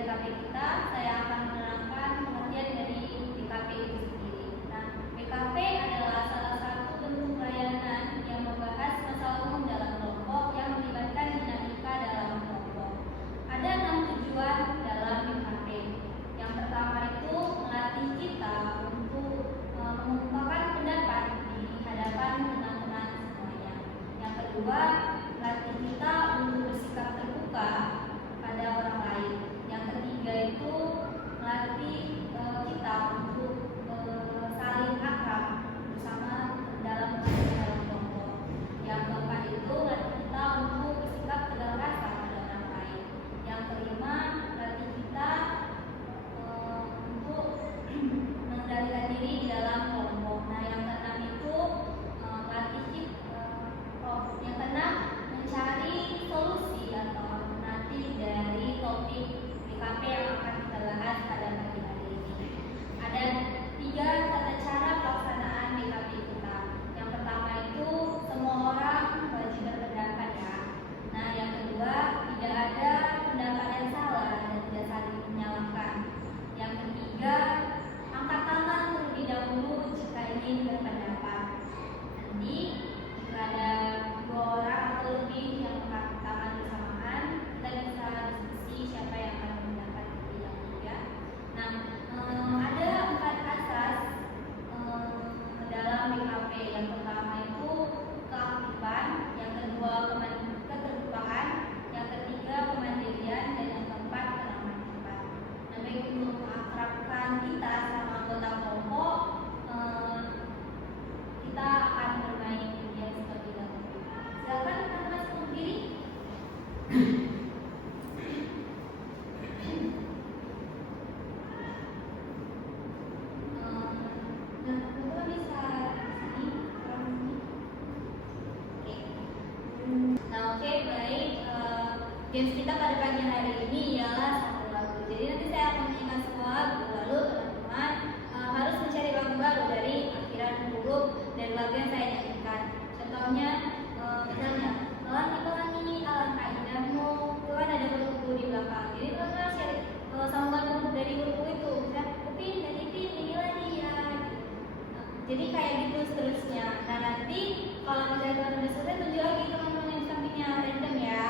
DKP kita, saya akan menerangkan pengertian dari DKP itu sendiri. Nah, DKP adalah salah satu bentuk layanan yang membahas masalah umum dalam kelompok yang melibatkan dinamika dalam kelompok. Ada 6 tujuan dalam DKP. Yang pertama itu melatih kita untuk mengungkapkan pendapat di hadapan teman-teman semuanya. Yang kedua, melatih kita untuk bersikap terbuka pada orang lain. Yang ketiga itu melatih kita untuk saling akrab bersama dalam kelompok. Yang keempat itu melatih kita untuk bersikap tegas rasa pada orang lain. Yang kelima, melatih kita untuk mengendalikan diri di dalam kelompok. Nah, yang keenam itu melatih yang keenam mencari solusi atau alternatif dari topik DKP yang akan kita bahas pada pagi hari ini. Ada 3 tata cara pelaksanaan DKP kita. Yang pertama itu semua orang wajib berpendapat ya. Nah, yang kedua tidak ada pendapat yang salah dan tidak saling menyalahkan. Yang ketiga, angkat tangan terlebih dahulu jika ingin berpendapat. Nanti jika ada 2 orang atau lebih yang angkat tangan bersamaan, kita bisa diskusi siapa yang akan berpendapat terlebih dahulu ya. Nah, ada 4 asas dalam DKP. Yang pertama itu keaktifan, yang kedua keterbukaan, yang ketiga kemandirian, dan yang keempat keterlambatan. Nah, baik untuk mengakrabkan kita sama anggota kelompok, kita akan bermain game seperti dahulu. Silakan teman-teman sebelum diri. Teman-teman bisa sini, orang sini. Oke. Nah, oke, baik. Games kita pada pagi hari ini ialah satu lagu. Jadi nanti saya akan menyanyikan sebuah lagu, lalu teman-teman harus mencari lagu baru dari akhiran huruf dari lagu yang saya nyanyikan. Contohnya, misalnya pelangi-pelangi alangkah indahmu, itu kan ada huruf di belakang. Jadi teman-teman harus cari sambungan huruf dari huruf itu. Misalnya upin dan ipin, inilah dia. Jadi kayak gitu seterusnya. Nah, nanti kalau misalnya teman-teman sudah selesai, tunjuk lagi teman-teman yang di sampingnya random ya.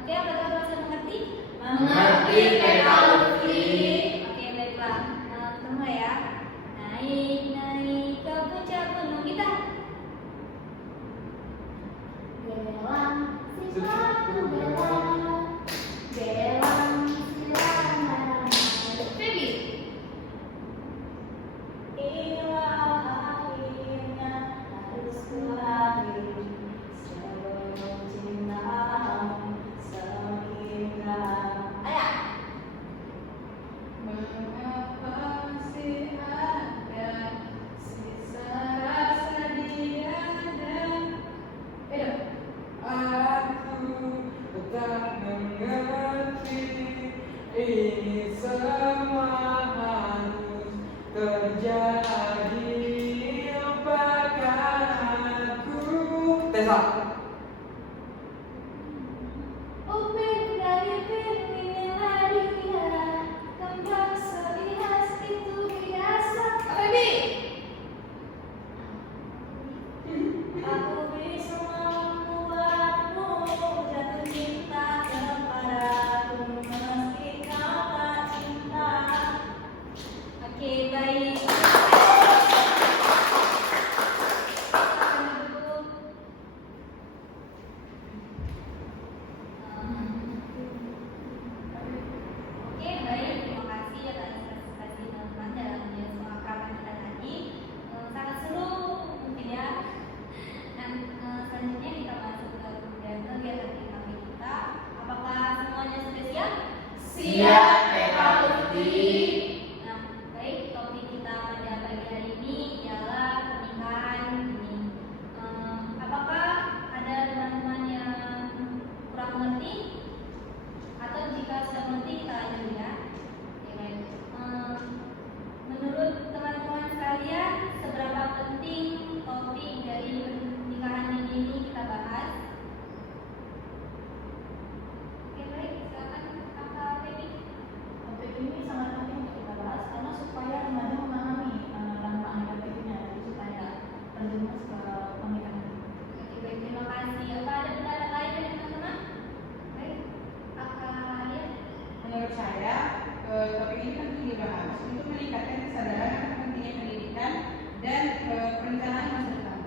Oke, apa teman-teman sudah mengerti? Mengerti, Kak Lutfi. Oke, baiklah. Ketemu ya. Naik ke puncak gunung kita. Belang sepatu belang, belang silang Baby. Inilah akhirnya harus berakhir. Sebelum cintamu seindah. Ayah. Mengapa masih ada sisa rasa di dada? Aku tak mengerti, ini semua harus terjadi. Lupakan aku. Tessa. Upin dari inilah dia, kembang sehias itu biasa. Baby. Aku bisa membuatmu jatuh cinta kepadaku meski kau tak cinta. Oke, baik. Oke, baik. Terima kasih atas partisipasi teman-teman dalam jadwal keakraban kita tadi. Sangat seru mungkin ya. Dan selanjutnya kita masuk ke kegiatan DKP kita. Apakah semuanya sudah siap? Siap, Kak Lutfi. Nah, baik. Topik kita pada pagi hari ini ialah pernikahan dini. Apakah ada teman-teman yang kurang mengerti? Atau jika sudah mengerti kita lanjut ya. Oke, baik. Menurut teman-teman sekalian, seberapa penting topik dari pernikahan dini ini kita bahas? Oke, baik. Silakan Kakak Baby. topik ini penting dibahas untuk meningkatkan kesadaran akan pentingnya pendidikan dan perencanaan masa depan.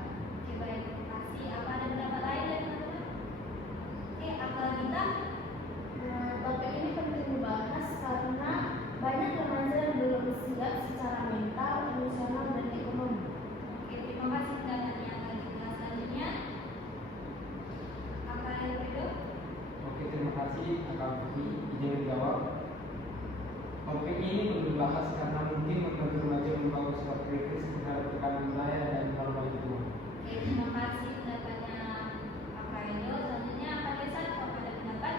Oke, baik, terima kasih. Apa ada pendapat lain dari teman-teman? Oke, apa kita? Topik ini penting dibahas karena banyak remaja yang belum siap secara mental, emosional, dan ekonomi. Oke, terima kasih pendapatnya Kak Gita. Selanjutnya, apa yang kedua? Oke, terima kasih Kak Vivi. Izin menjawab. Topik ini perlu dibahas karena mungkin membuat remaja membawa sikap kritis terhadap tekanan budaya dan norma lingkungan. Oke, terima kasih pendapatnya Kak Edo. Selanjutnya, Kak Desa, apa ada pendapat?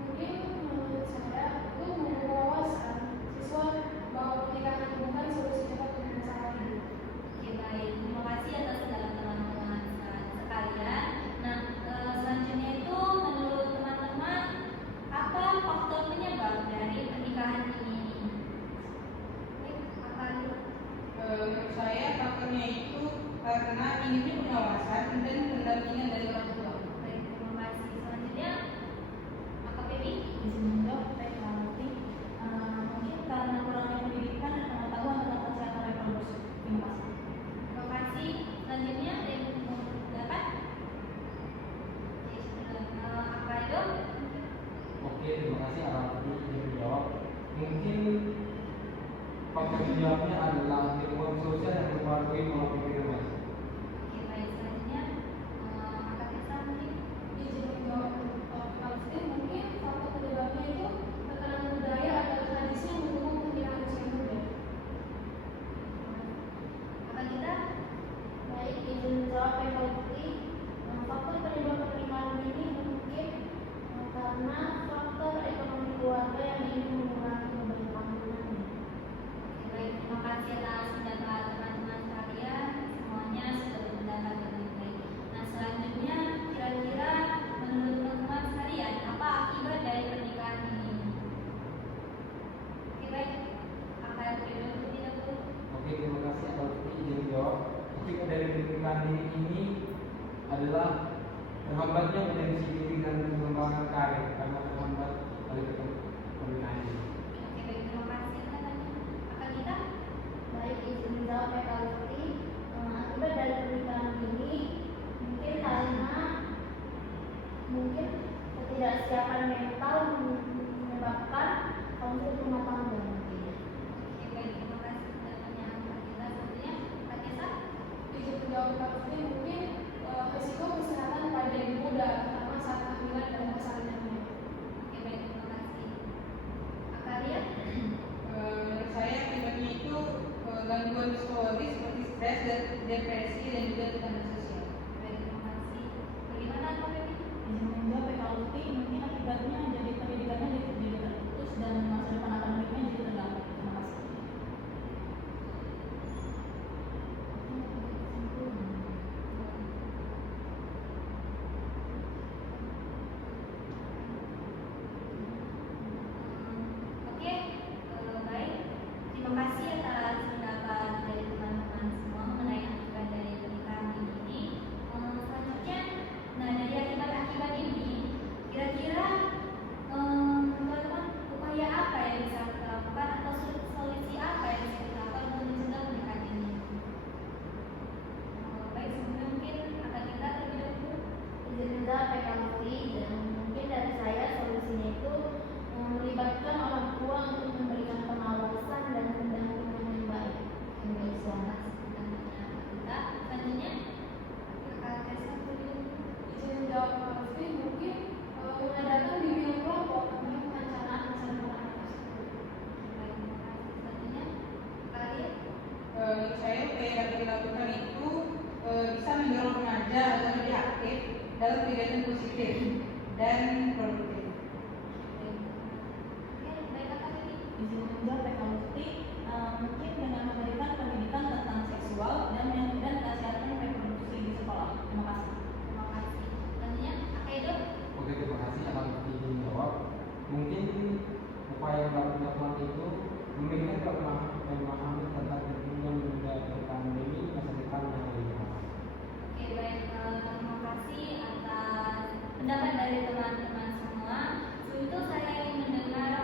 Mungkin menurut saya itu menjadi wawasan siswa bahwa pernikahan bukan solusi cepat untuk masalah hidup. Oke, baik. Terima kasih atas segala teman-teman sekalian. Nah, selanjutnya itu menurut teman-teman apa faktor penyebab dari pernikahan ini? Oke, Kak Edo. Menurut saya faktornya itu karena minimnya pengawasan dan pendampingan dari orang tua. Baik, terima kasih. Selanjutnya, Kak Pepi. Izin menjawab teknologi mungkin karena kurangnya pendidikan dan pengetahuan tentang kesehatan reproduksi. Terima kasih. Terima kasih. Selanjutnya, ada yang mau pendapat? Oke, Kak Edo. Oke, terima kasih Kak Vivi. Izin menjawab. Mungkin faktor penyebabnya adalah lingkungan sosial yang mempengaruhi pola pikir remaja. Oke, baik. Selanjutnya, Kak Desa mungkin. Izin menjawab pasti mungkin faktor penyebabnya itu tekanan budaya atau tradisi yang mendukung pernikahan usia muda. Apa kita? Baik, izin menjawab pasti faktor penyebab pernikahan ini mungkin karena faktor ekonomi keluarga yang ingin mengurangi beban tanggungannya. Oke, baik. Terima kasih atas pendapat teman-teman sekalian. Semuanya sudah berpendapat dengan baik. Nah, selanjutnya kira-kira menurut teman-teman sekalian apa akibat dari pernikahan ini? Oke, baik. Akan berdua tidak dulu. Oke, terima kasih Kak Vivi. Izin menjawab. Akibat dari pernikahan ini adalah terhambatnya potensi diri dan pengembangan karir karena terhambat oleh pernikahan ini. Oke, baik. Terima kasih. Akan kita? Baik, izin menjawab pasti akibat dari pernikahan ini mungkin karena ketidaksiapan mental menyebabkan konflik rumah tangga mungkin. Oke, baik. Terima kasih pendapatnya Kak Desa. Selanjutnya, Kak Desa. Izin menjawab pasti mungkin risiko kesehatan pada ibu muda terutama saat kehamilan dan persalinannya. Oke, baik. Terima kasih. Kak Ria. Menurut saya akibatnya itu gangguan psikologis seperti stres dan depresi dan juga tekanan sosial. Baik, terima kasih. Bagaimana Kak Pepi? Izin menjawab PKUT mungkin akibatnya jadi pendidikannya jadi terputus dan masa depan akademiknya jadi terganggu. Terima kasih. Oke, baik. Terima kasih atas pendapat dari teman-teman semua mengenai akibat dari pernikahan ini. Selanjutnya, nah dari akibat-akibat ini, kira-kira teman-teman upaya apa yang bisa kita lakukan atau solusi apa yang bisa kita lakukan untuk mencegah pernikahan ini? Baik, sebelumnya mungkin akan kita terlebih dahulu. Izin menjawab PKUT dan mungkin dari saya solusinya itu melibatkan orang tua untuk memberikan pengawasan dan pendampingan yang baik. Indonesia kita selanjutnya Kak Desa terlebih dahulu. Izin menjawab pasti mungkin mengadakan bimbingan kelompok untuk perencanaan masa depan anak tersebut. Baik, terima kasih. Selanjutnya Kak Ria. Menurut saya upaya yang dapat dilakukan itu bisa mendorong remaja agar lebih aktif dalam kegiatan positif dan produktif. Oke, baik Kak Pepi. Izin menjawab PKUT mungkin dengan memberikan pendidikan tentang seksual dan kesehatan reproduksi di sekolah. Terima kasih. Terima kasih. Selanjutnya Kak Edo. Oke, terima kasih Kak Vivi. Izin menjawab. Mungkin upaya yang dapat dilakukan itu memberikan pemahaman tentang perlindungan budaya pandemi masa depan yang lebih baik. Oke, baik. Terima kasih atas pendapat dari teman-teman semua. Sebelum itu saya ingin mendengar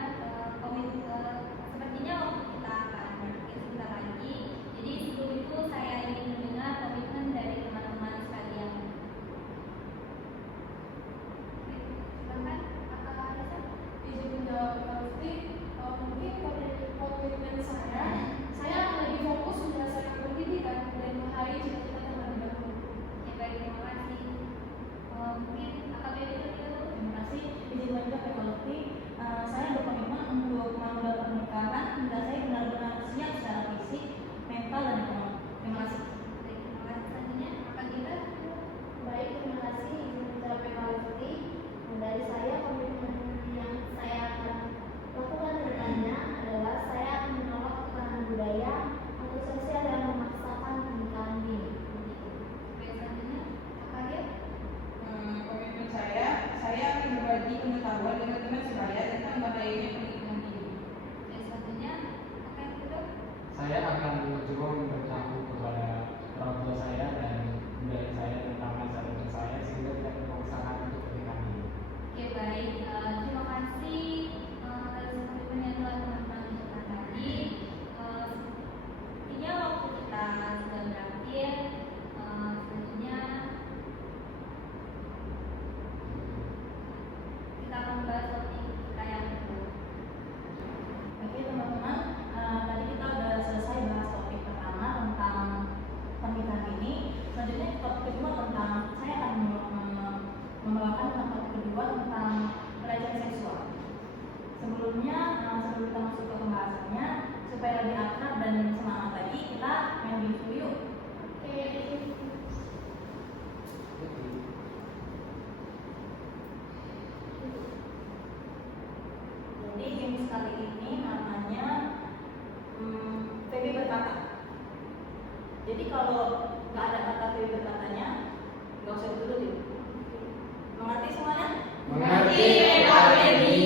saya akan mencoba memberitahu kepada orang tua saya dan budaya saya tentang masyarakat saya sehingga tidak bermasalah untuk pernikahan ini. Oke, baik. Terima kasih atas komitmen yang telah teman-teman ucapkan tadi. Sepertinya waktu kita sudah berakhir. Selanjutnya kita akan membahas topik kita yang kedua. Oke teman-teman, tadi kita udah selesai bahas topik pertama tentang pernikahan ini. Selanjutnya topik kedua tentang, saya akan membawakan tentang topik kedua tentang pelecehan seksual. Sebelumnya, sebelum kita masuk ke pembahasannya, supaya lebih akrab dan semangat lagi, kita main game dulu yuk. Oke. Jadi game kali ini namanya Feby berkata. Jadi kalau nggak ada kata Feby berkatanya, nggak usah diturutin. Mengerti semuanya? Mengerti, Pak Feby.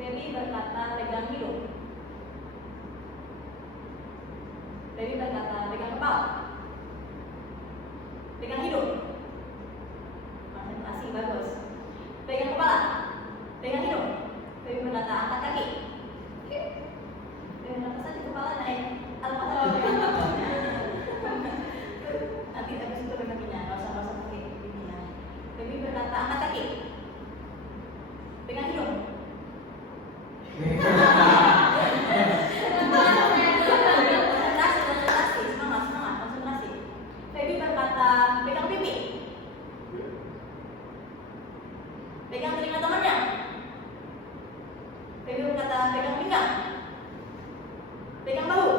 Feby berkata pegang hidung. Feby berkata pegang kepala. Pegang hidung. Konsentrasi bagus. Pegang kepala. Pegang hidung. Feby berkata angkat kaki. Feby berkata saja kepala naik. Nanti habis itu pegang kakinya, nggak usah pakai kakinya. Feby berkata angkat kaki. Pegang hidung. Konsentrasi, semangat, konsentrasi. Feby berkata pegang pipi. Pegang telinga temannya. Feby berkata pegang pinggang. Pegang bahu.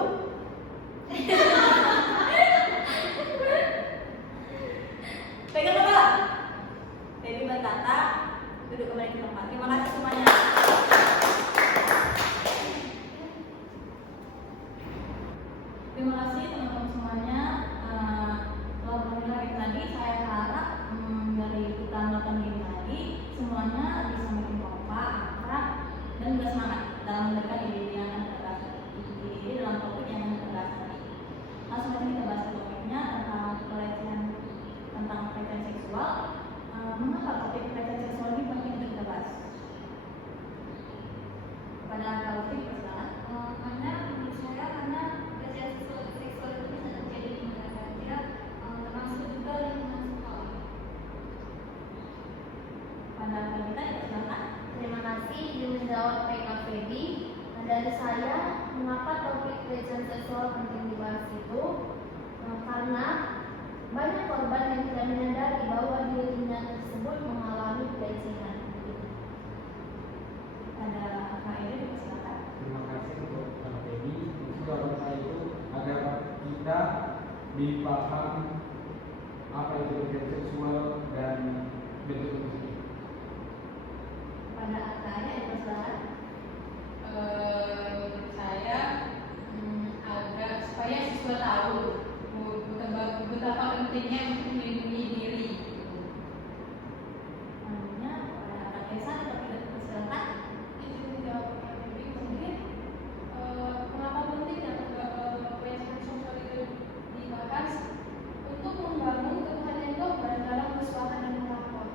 Pegang kepala. Feby berkata duduk kembali ke tempat. Terima kasih semuanya. Terima kasih teman-teman semuanya telah mendengarkan tadi. Saya harap dari kita melakukan ini tadi semuanya bisa makin kompak, akrab, dan juga semangat dalam mendengarkan ide-ide yang akan kita bahas, ide-ide dalam topik yang akan kita bahas tadi. Langsung saja kita bahas topiknya tentang pelecehan seksual. Mengapa topik pelecehan seksual ini penting untuk kita bahas? Kepada Kalvin, persilakan. Karena menurut saya pelecehan seksual itu bisa terjadi di mana saja, termasuk juga lingkungan sekolah. Pada Kalvita, persilakan. Terima kasih dijawab PK Feby. Dari saya, mengapa topik pelecehan seksual penting dibahas itu? Karena banyak korban yang tidak menyadari bahwa dirinya tersebut mengalami pelecehan. Pada Kak Ede, persilakan. Terima kasih untuk Pak Feby. Itu jawaban saya itu agar kita dipaham apa itu pelecehan seksual dan bentuk-bentuknya. Pada Kak Ede, persilakan. Saya agak supaya siswa tahu betapa pentingnya untuk melindungi diri. Selanjutnya pada Kak Esa, persilakan. Izin menjawab yang lebih mungkin kenapa penting ya pelecehan seksual itu dibahas untuk membangun kepercayaan korban dalam persuasana dan melapor.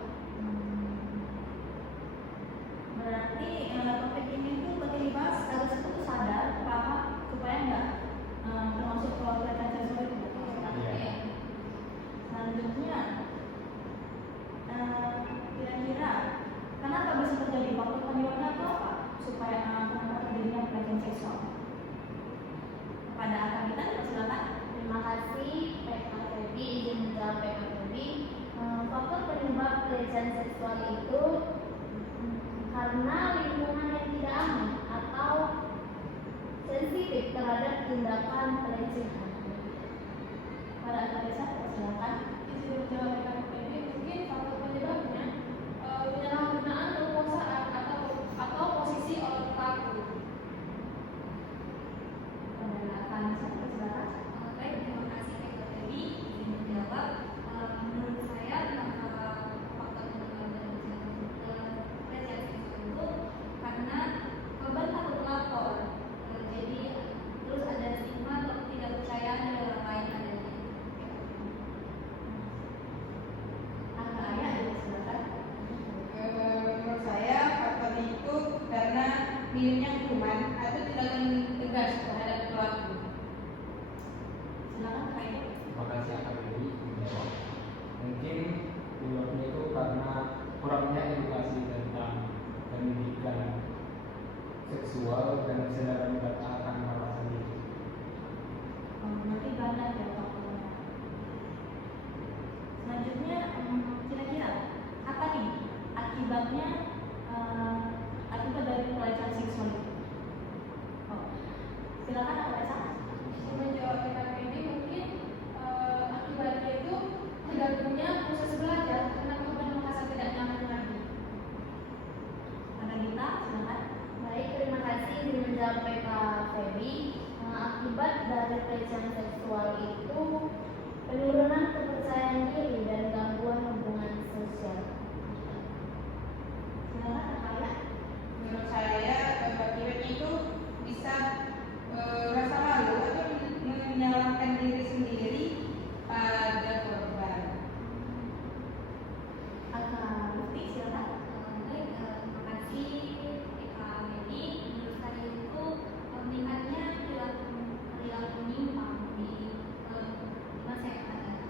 minimnya hukuman atau tindakan tegas terhadap pelaku. Silakan Kak Ibu. Terima kasih AKBPI menjawab. Mungkin penyebabnya itu karena kurangnya edukasi tentang pendidikan seksual dan kesadaran akan hal sendiri. Nanti banyak ya Pak. Selanjutnya kira-kira apa nih akibatnya akibat dari pelecehan seksual itu? Silakan Kak Tessa. Menjawab PKP ini mungkin akibatnya itu terganggunya proses belajar karena korban merasa tidak nyaman lagi. Ada Gita, silakan. Baik, terima kasih izin menjawab PK Feby. Akibat dari pelecehan seksual itu penurunan kepercayaan diri dan gangguan hubungan sosial. Silakan Kak Aya. Menurut saya akibatnya itu bisa rasa malu atau menyalahkan diri sendiri pada korban. Kak Lutfi, silakan. Baik, terima kasih Kak Medi. Menurut saya itu meningkatnya perilaku menyimpang di masyarakat.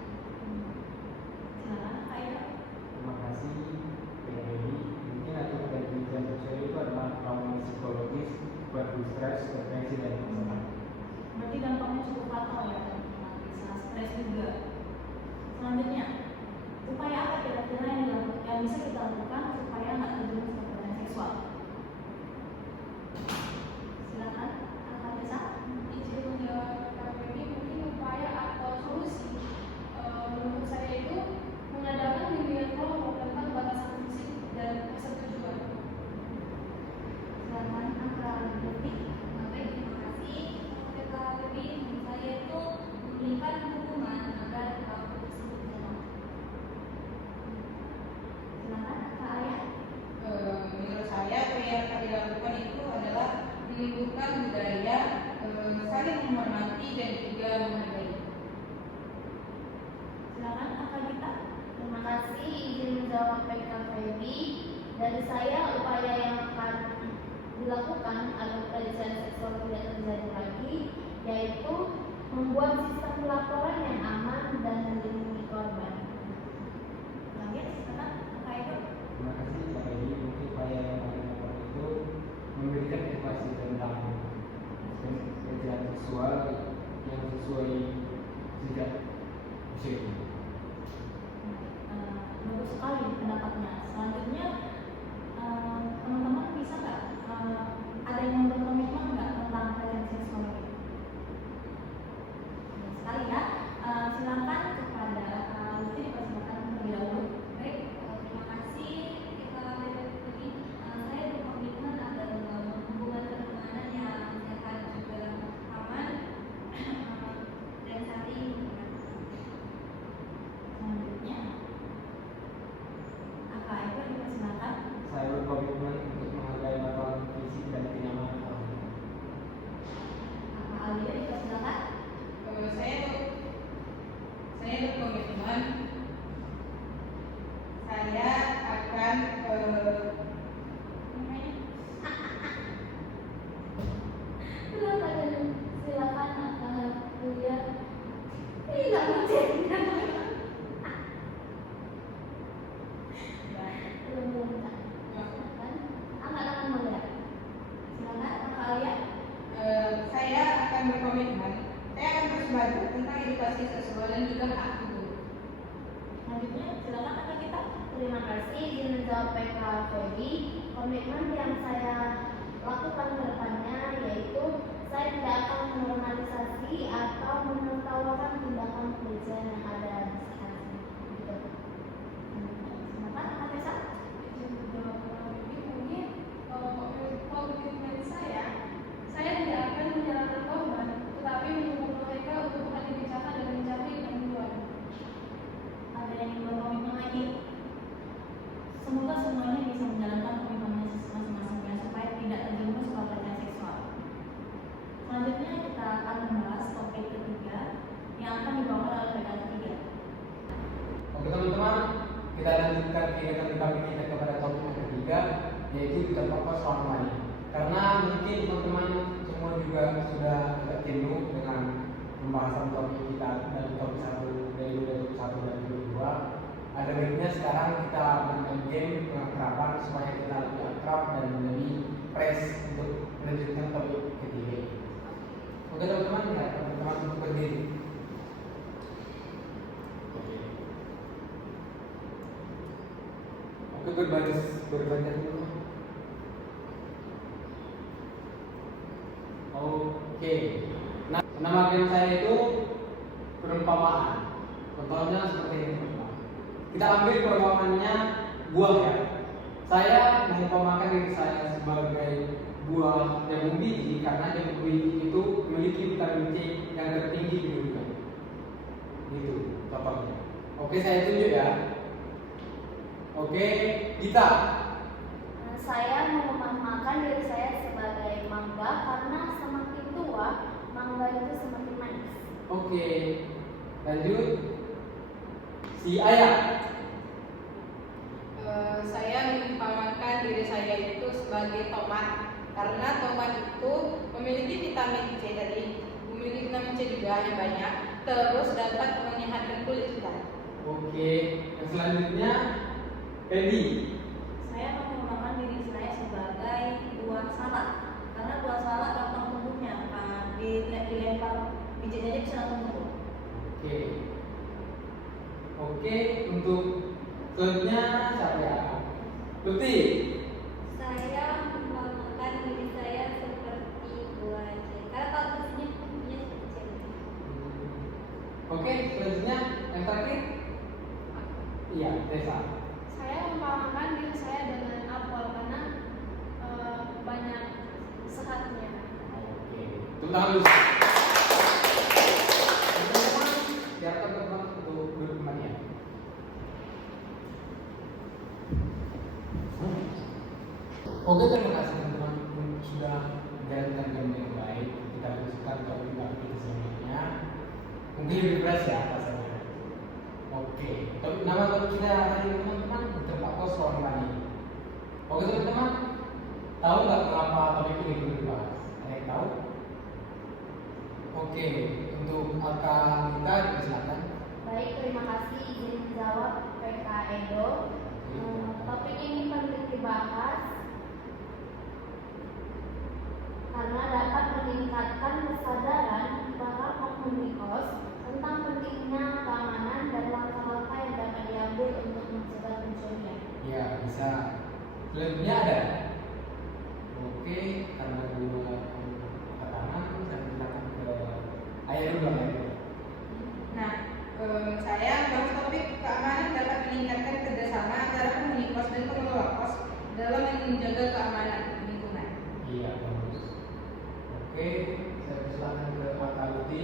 Silakan Kak Aya. Terima kasih PKBI. Mungkin akibat dari pelecehan seksual itu adalah trauma psikologis, seperti stres, depresi, dan masalah. Berarti dampaknya cukup fatal ya, bisa stres juga. Selanjutnya, upaya apa kira-kira yang bisa kita lakukan supaya nggak terjerumus ke pelecehan seksual? Silakan, Kak Tessa. Izin menjawab PKP ini mungkin upaya atau solusi menurut saya itu mengadakan bimbingan kelompok tentang batasan fisik dan persetujuan. Silakan, Kak Lutfi. Baik, terima kasih. Kak Lutfi, menurut saya itu memberikan hukuman agar pelaku tersebut jerak. Silakan, Kak Aya. Menurut saya apa yang akan dilakukan itu adalah menumbuhkan budaya saling menghormati dan juga menghargai. Silakan, Kak Gita. Terima kasih izin menjawab PK Feby. Dari saya upaya yang akan dilakukan agar pelecehan seksual tidak terjadi lagi yaitu membuat sistem pelaporan yang aman dan melindungi korban. Terakhir, silakan, Kak Aya. Terima kasih PKBI. Mungkin upaya yang akan dilakukan itu memberikan edukasi tentang pelecehan seksual yang sesuai sejak usia ini. Bagus sekali pendapatnya. Selanjutnya, teman-teman bisa nggak ada yang berkomitmen nggak tentang pelecehan seksual ini? Sekali ya. Silakan kepada Lutfi dipersilakan terlebih dahulu. Baik, terima kasih Kak Lutfi. Saya berkomitmen agar membangun hubungan pertemanan yang sehat juga aman dan saling mengerti. Selanjutnya, Kak Eko dipersilakan. Saya berkomitmen untuk menghargai batasan fisik dan kenyamanan orang. Kak Alia dipersilakan. Saya berkomitmen saya akan Silakan Kak Julia. Tidak bercanda. Belum silakan. Anak-anak muda. Silakan Kak Alia. saya akan berkomitmen saya akan terus belajar tentang edukasi seksual dan juga hak tubuh. Selanjutnya, silakan Kak Gita. Terima kasih izin menjawab PK Feby. Komitmen yang saya lakukan ke depannya yaitu saya tidak akan menormalisasi atau menertawakan tindakan pelecehan yang ada saat ini. Gitu. Silakan Kak Tessa. Izin menjawab PKP ini mungkin komitmen saya tidak akan menyalahkan korban, tetapi menyuruh mereka untuk berani bicara dan mencari bantuan. Ada yang berkomitmen lagi? Semoga semuanya bisa menjalankan komitmennya masing-masing ya, supaya juga sudah agak jenuh dengan pembahasan topik kita dari topik 1 dari topik 1 dan topik 2. Ada baiknya sekarang kita main game pengakraban supaya kita lebih akrab dan lebih fresh untuk melanjutkan topik ketiga. Oke teman-teman, ya teman-teman untuk berdiri. Oke, berbaris dulu. Oke. Nah, nama game saya itu perumpamaan. Contohnya seperti ini. Kita ambil perumpamaannya buah ya. Saya mengumpamakan diri saya sebagai buah jamu biji karena jamu biji itu memiliki vitamin C yang tertinggi di dunia. Gitu contohnya. Oke, saya tunjuk ya. Oke, kita. Saya mengumpamakan diri saya sebagai mangga karena semakin tua mangga itu semakin manis. Oke, lanjut. Si Ayah. Saya mengumpamakan diri saya itu sebagai tomat karena tomat itu memiliki vitamin C tadi, memiliki vitamin C juga yang banyak, terus dapat menyehatkan kulit kita. Oke, yang selanjutnya Feby. Saya mengumpamakan diri saya sebagai buah salak karena buah salak gampang tumbuhnya, dilempar bijinya aja bisa langsung tumbuh. Oke, untuk selanjutnya siapa ya? Tuti. Saya mengumpamakan diri saya seperti buah jeruk karena kalau tulisannya punya seperti jeruk. Oke, selanjutnya yang terakhir. Iya, Desa. Saya mengumpamakan diri saya dengan apel karena banyak sehatnya. Oke, tepuk tangan dulu. Teman-teman, silakan teman untuk berteman ya. Oke, terima kasih teman-teman sudah menjalankan game dengan baik. Kita lanjutkan topik kita selanjutnya. Mungkin lebih beras ya pasalnya. Oke, nama topik kita hari ini teman-teman terpakai soal money. Oke teman-teman, tahu nggak mengapa topik ini perlu dibahas? Ada yang tahu? Oke, untuk akan kita dipersilakan. Baik, terima kasih izin menjawab PK Edo. Topik ini penting dibahas karena dapat meningkatkan kesadaran para komunikos tentang pentingnya keamanan dan langkah-langkah yang dapat diambil untuk mencegah pencurian. Ya, bisa. Selanjutnya ada. Oke, karena dua pertama saya silakan ke Ayah dulu ya. Nah, saya bahas topik keamanan dapat meningkatkan kerjasama antara penghuni kos dan pengelola kos dalam menjaga keamanan lingkungan. Iya, bagus. Oke, saya silakan ke Pak Kaluti.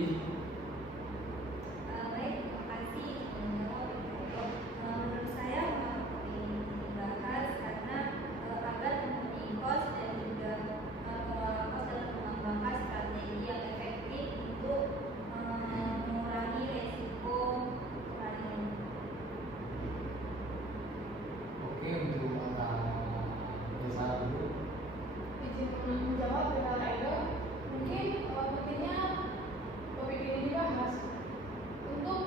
Baik, terima kasih menjawab itu. Menurut saya ini dibahas karena agar penghuni kos dan juga pengelola kos dalam mengembangkan strategi yang efektif untuk mengurangi resiko kekerasan. Oke, untuk Desa dulu. Izin menjawab PK Edo, mungkin pentingnya topik ini dibahas untuk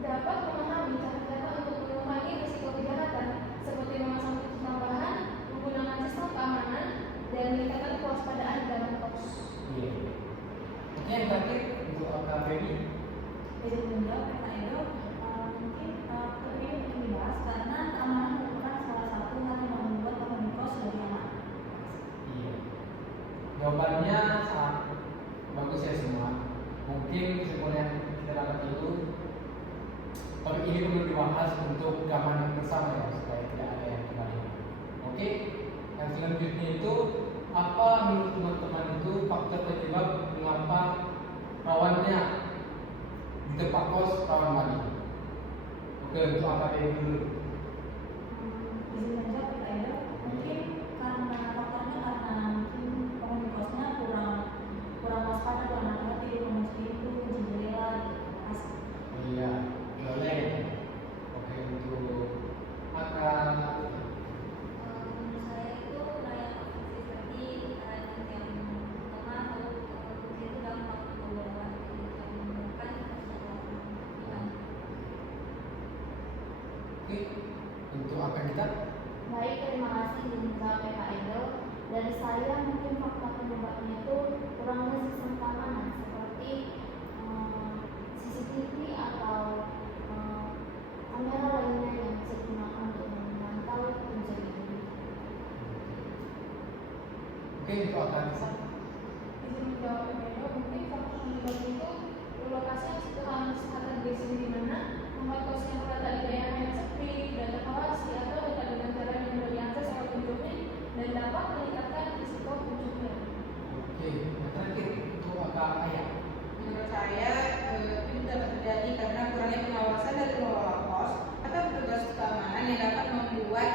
dapat memahami cara-cara untuk mengurangi risiko kejahatan seperti memasang kunci tambahan, menggunakan sistem keamanan, dan meningkatkan kewaspadaan dalam kos. Iya. Oke, yang terakhir untuk Kak Feby. Izin menjawab PK Edo, mungkin topik ini penting dibahas karena keamanan merupakan salah satu hal yang membuat penghuni kos lebih aman. Iya. Jawabannya sangat bagus ya semua. Mungkin kesimpulan yang kita dapat itu topik ini perlu dibahas untuk keamanan bersama ya supaya tidak ada yang kembali. Oke. Yang selanjutnya itu apa menurut teman-teman itu faktor penyebab mengapa rawannya di tempat kos rawan maling? Oke, untuk AKP dulu. Izin menjawab PK Edo, mungkin karena faktornya karena mungkin penghuni kosnya kurang waspada, kurang hati-hati, mengunci pintu, kunci jendela, gitu. Iya, boleh. Oke, untuk akan Menurut saya itu layak seperti yang pertama untuk Oke, itu akan bisa. Izin menjawab PPO, mungkin faktor penyebab itu lokasi yang strategis di mana tempat kos yang terletak di daerah yang sepi dan terpawasi atau dekat dengan jalan yang mudah diakses oleh pengunjung dan dapat meningkatkan risiko pencurian. Oke, yang terakhir itu akan ayah. Menurut saya itu dapat terjadi karena kurangnya pengawasan dari pengelola kos atau petugas keamanan yang dapat membuat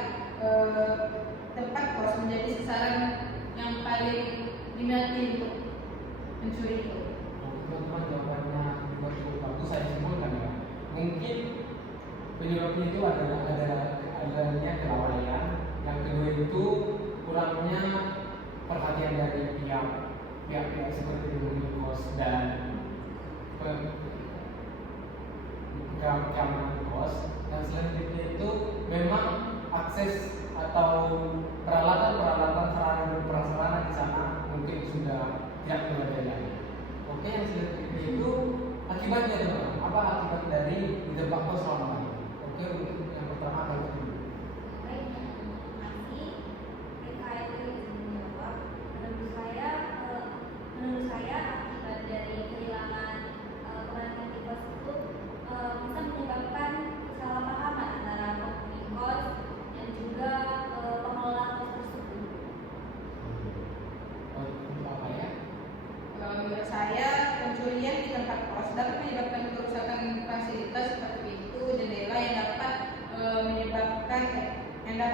tempat kos menjadi sasaran yang paling diminati untuk mencuri itu. Teman-teman jawabannya buat waktu saya simpulkan ya. Mungkin penyebabnya itu adanya kelalaian. Yang kedua itu kurangnya perhatian dari pihak seperti penghuni kos dan keamanan kos. Dan selanjutnya itu memang akses atau peralatan sarana dan prasarana di sana mungkin sudah tidak memadai. Oke, yang selanjutnya itu akibatnya teman. Apa akibat dari di tempat kos selama ini? Oke, untuk yang pertama kalau dulu. Baik, terima kasih. PKL izin menjawab. Menurut saya akibat dari kehilangan keberadaan di kos itu bisa menyebabkan kesalahpahaman antara penghuni kos dan juga pengelola kos tersebut. Untuk apa ya? Menurut saya pencurian di tempat kos dapat menyebabkan kerusakan fasilitas seperti pintu, jendela yang dapat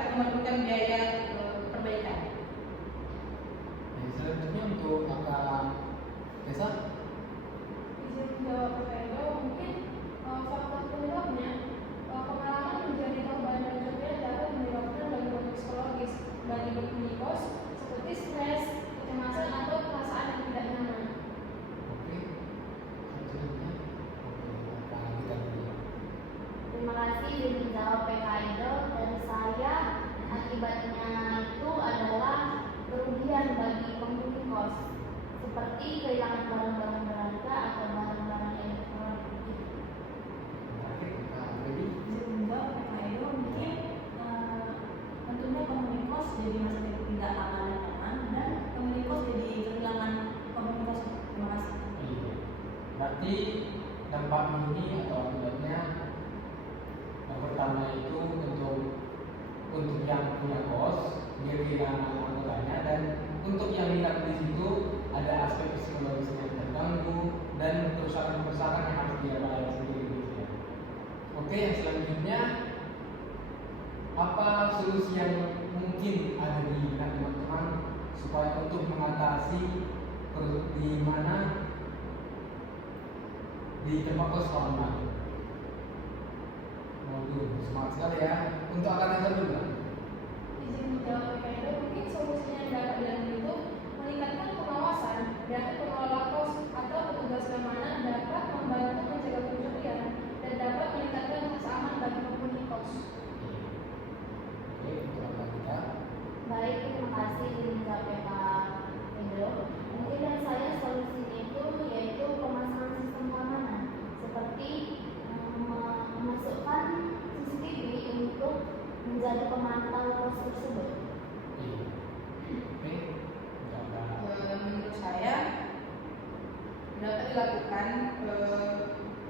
memerlukan biaya perbaikan. Yang selanjutnya untuk angka desa. Izin menjawab PPO, mungkin faktor penyebabnya pengalaman menjadi korban pencurian dapat menyebabkan gangguan psikologis bagi penghuni kos seperti stres, kecemasan atau perasaan yang tidak nyaman. Oke, selanjutnya angka kita dulu. Terima kasih sudah menjawab PKIDO. Dari saya, akibatnya itu adalah kerugian bagi penghuni kos seperti kehilangan barang-barang berharga atau barang-barang elektronik. Terakhir kita beri. Izin menjawab PKIDO, mungkin tentunya penghuni kos jadi merasa tidak aman dan nyaman, dan penghuni kos jadi kehilangan penghuni kos. Terima kasih. Iya. Berarti dampak ini atau akibatnya yang pertama itu untuk yang punya kos dia kehilangan anggotanya, dan untuk yang minat di situ ada aspek psikologisnya yang terganggu dan kerusakan-kerusakan yang harus dia bayar sendiri gitu ya. Oke, yang selanjutnya apa solusi yang mungkin ada di benak teman-teman supaya untuk mengatasi di mana di tempat kos lama. Waduh, semangat sekali ya. Untuk angkatan dulu kan? Izin menjawab PPO, mungkin solusinya yang dapat diambil itu meningkatkan pengawasan dan pengelola kos atau petugas keamanan dapat membantu mencegah pencurian dan dapat meningkatkan rasa aman bagi penghuni kos. Oke, untuk angkatan kita. Baik, terima kasih sudah menjawab PKIDO. Mungkin dari saya solusinya itu yaitu pemasangan sistem keamanan seperti memasukkan CCTV untuk menjadi pemantau kos tersebut. Iya. Oke, untuk angkatan. Menurut saya dapat dilakukan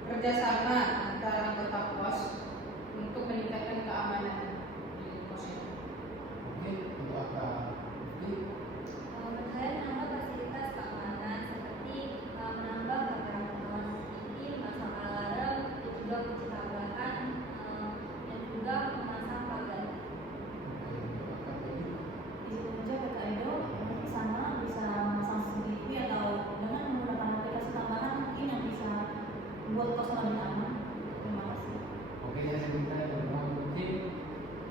kerjasama antara anggota kos untuk meningkatkan keamanan di kosnya. Oke, untuk angkatan. Menurut saya menambah fasilitas keamanan seperti menambah kamera CCTV, memasang alarm, dan juga kunci tabrakan, dan juga memasang pagar. Izin menjawab PKIDO, mungkin sana bisa memasang CCTV atau dengan menggunakan aplikasi tambahan mungkin yang bisa membuat kos lebih aman. Terima kasih. Oke, saya sebutkan teman-teman, mungkin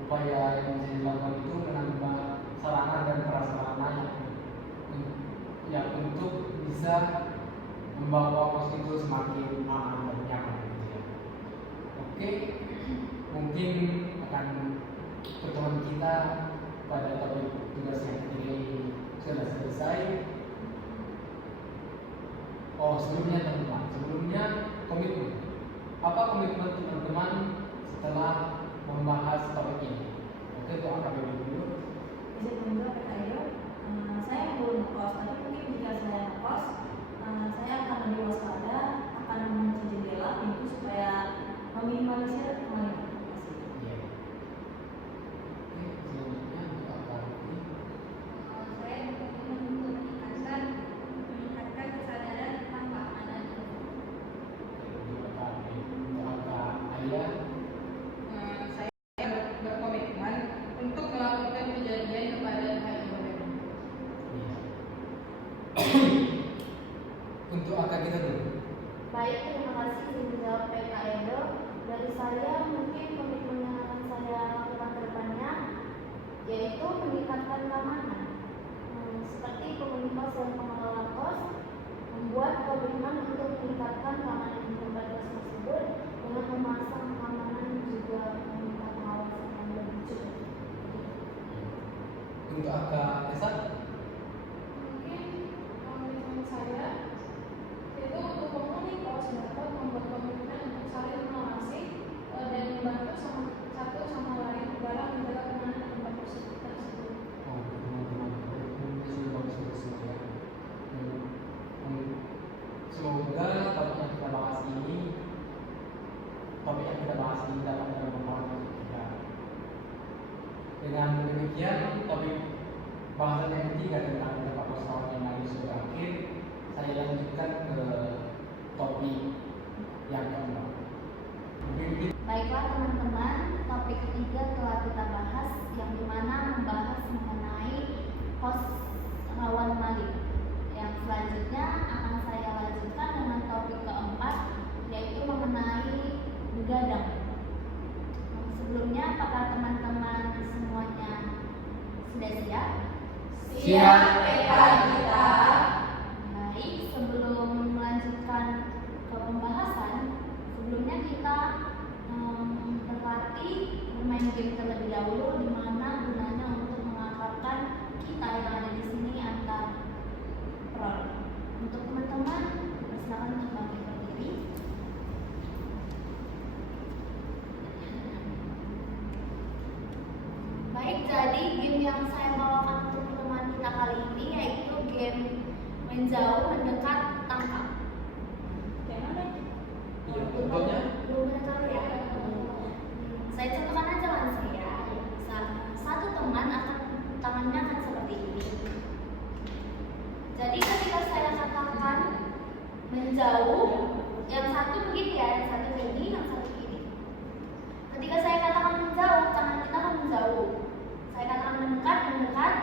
upaya yang bisa dilakukan itu menambah sarana dan prasarana yang untuk bisa membawa kos itu semakin aman dan nyaman gitu ya. Oke, mungkin akan pertemuan kita pada topik tugas yang ketiga ini sudah selesai. Oh, sebelumnya teman-teman, komitmen. Apa komitmen teman-teman setelah membahas topik ini? Oke, itu akan dulu. Izin menjawab PKIDO, saya Untuk akak kita dulu. Baik, terima kasih sudah menjawab PK Edo. Dari saya mungkin komitmen yang akan saya lakukan ke depannya yaitu meningkatkan keamanan. Seperti komunitas dan pengelola kos membuat komitmen untuk meningkatkan keamanan di tempat kos tersebut dengan memasang keamanan juga meminta pengawasan yang lebih cukup. Untuk akak Esa, Mungkin komitmen saya itu untuk penghuni kos dapat membuat komitmen untuk saling mengawasi dan membantu satu sama lain dalam menjaga keamanan tempat tersebut. oh teman-teman, ini sudah bagus ya. Semoga topik yang kita bahas ini dapat bermanfaat untuk kita. Dengan demikian, topik bahasan yang ketiga tentang tempat kos kawan yang lagi sudah berakhir. Saya lanjutkan ke topik yang keempat. Baiklah teman-teman, topik ketiga telah kita bahas yang dimana membahas mengenai kos rawan maling. Yang selanjutnya akan saya lanjutkan dengan topik keempat yaitu mengenai begadang. Sebelumnya apakah teman-teman semuanya sudah siap? Siap, PK kita. Baik, sebelum melanjutkan ke pembahasan, sebelumnya kita berlatih bermain game terlebih dahulu, di mana gunanya untuk mengakrabkan kita yang ada di sini antar peron. Untuk teman-teman, silakan untuk bangkit berdiri. Baik, jadi game yang saya bawakan untuk teman kita kali ini yaitu game menjauh, mendekat, tangkap. Kayak mana? Iya, contohnya. Belum mendengar ya? Saya contohkan aja kan saya. Satu teman akan tangannya akan seperti ini. Jadi ketika saya katakan menjauh, yang satu begini ya, yang satu begini, yang satu begini. Ketika saya katakan menjauh, tangan kita akan menjauh. Saya katakan mendekat, mendekat.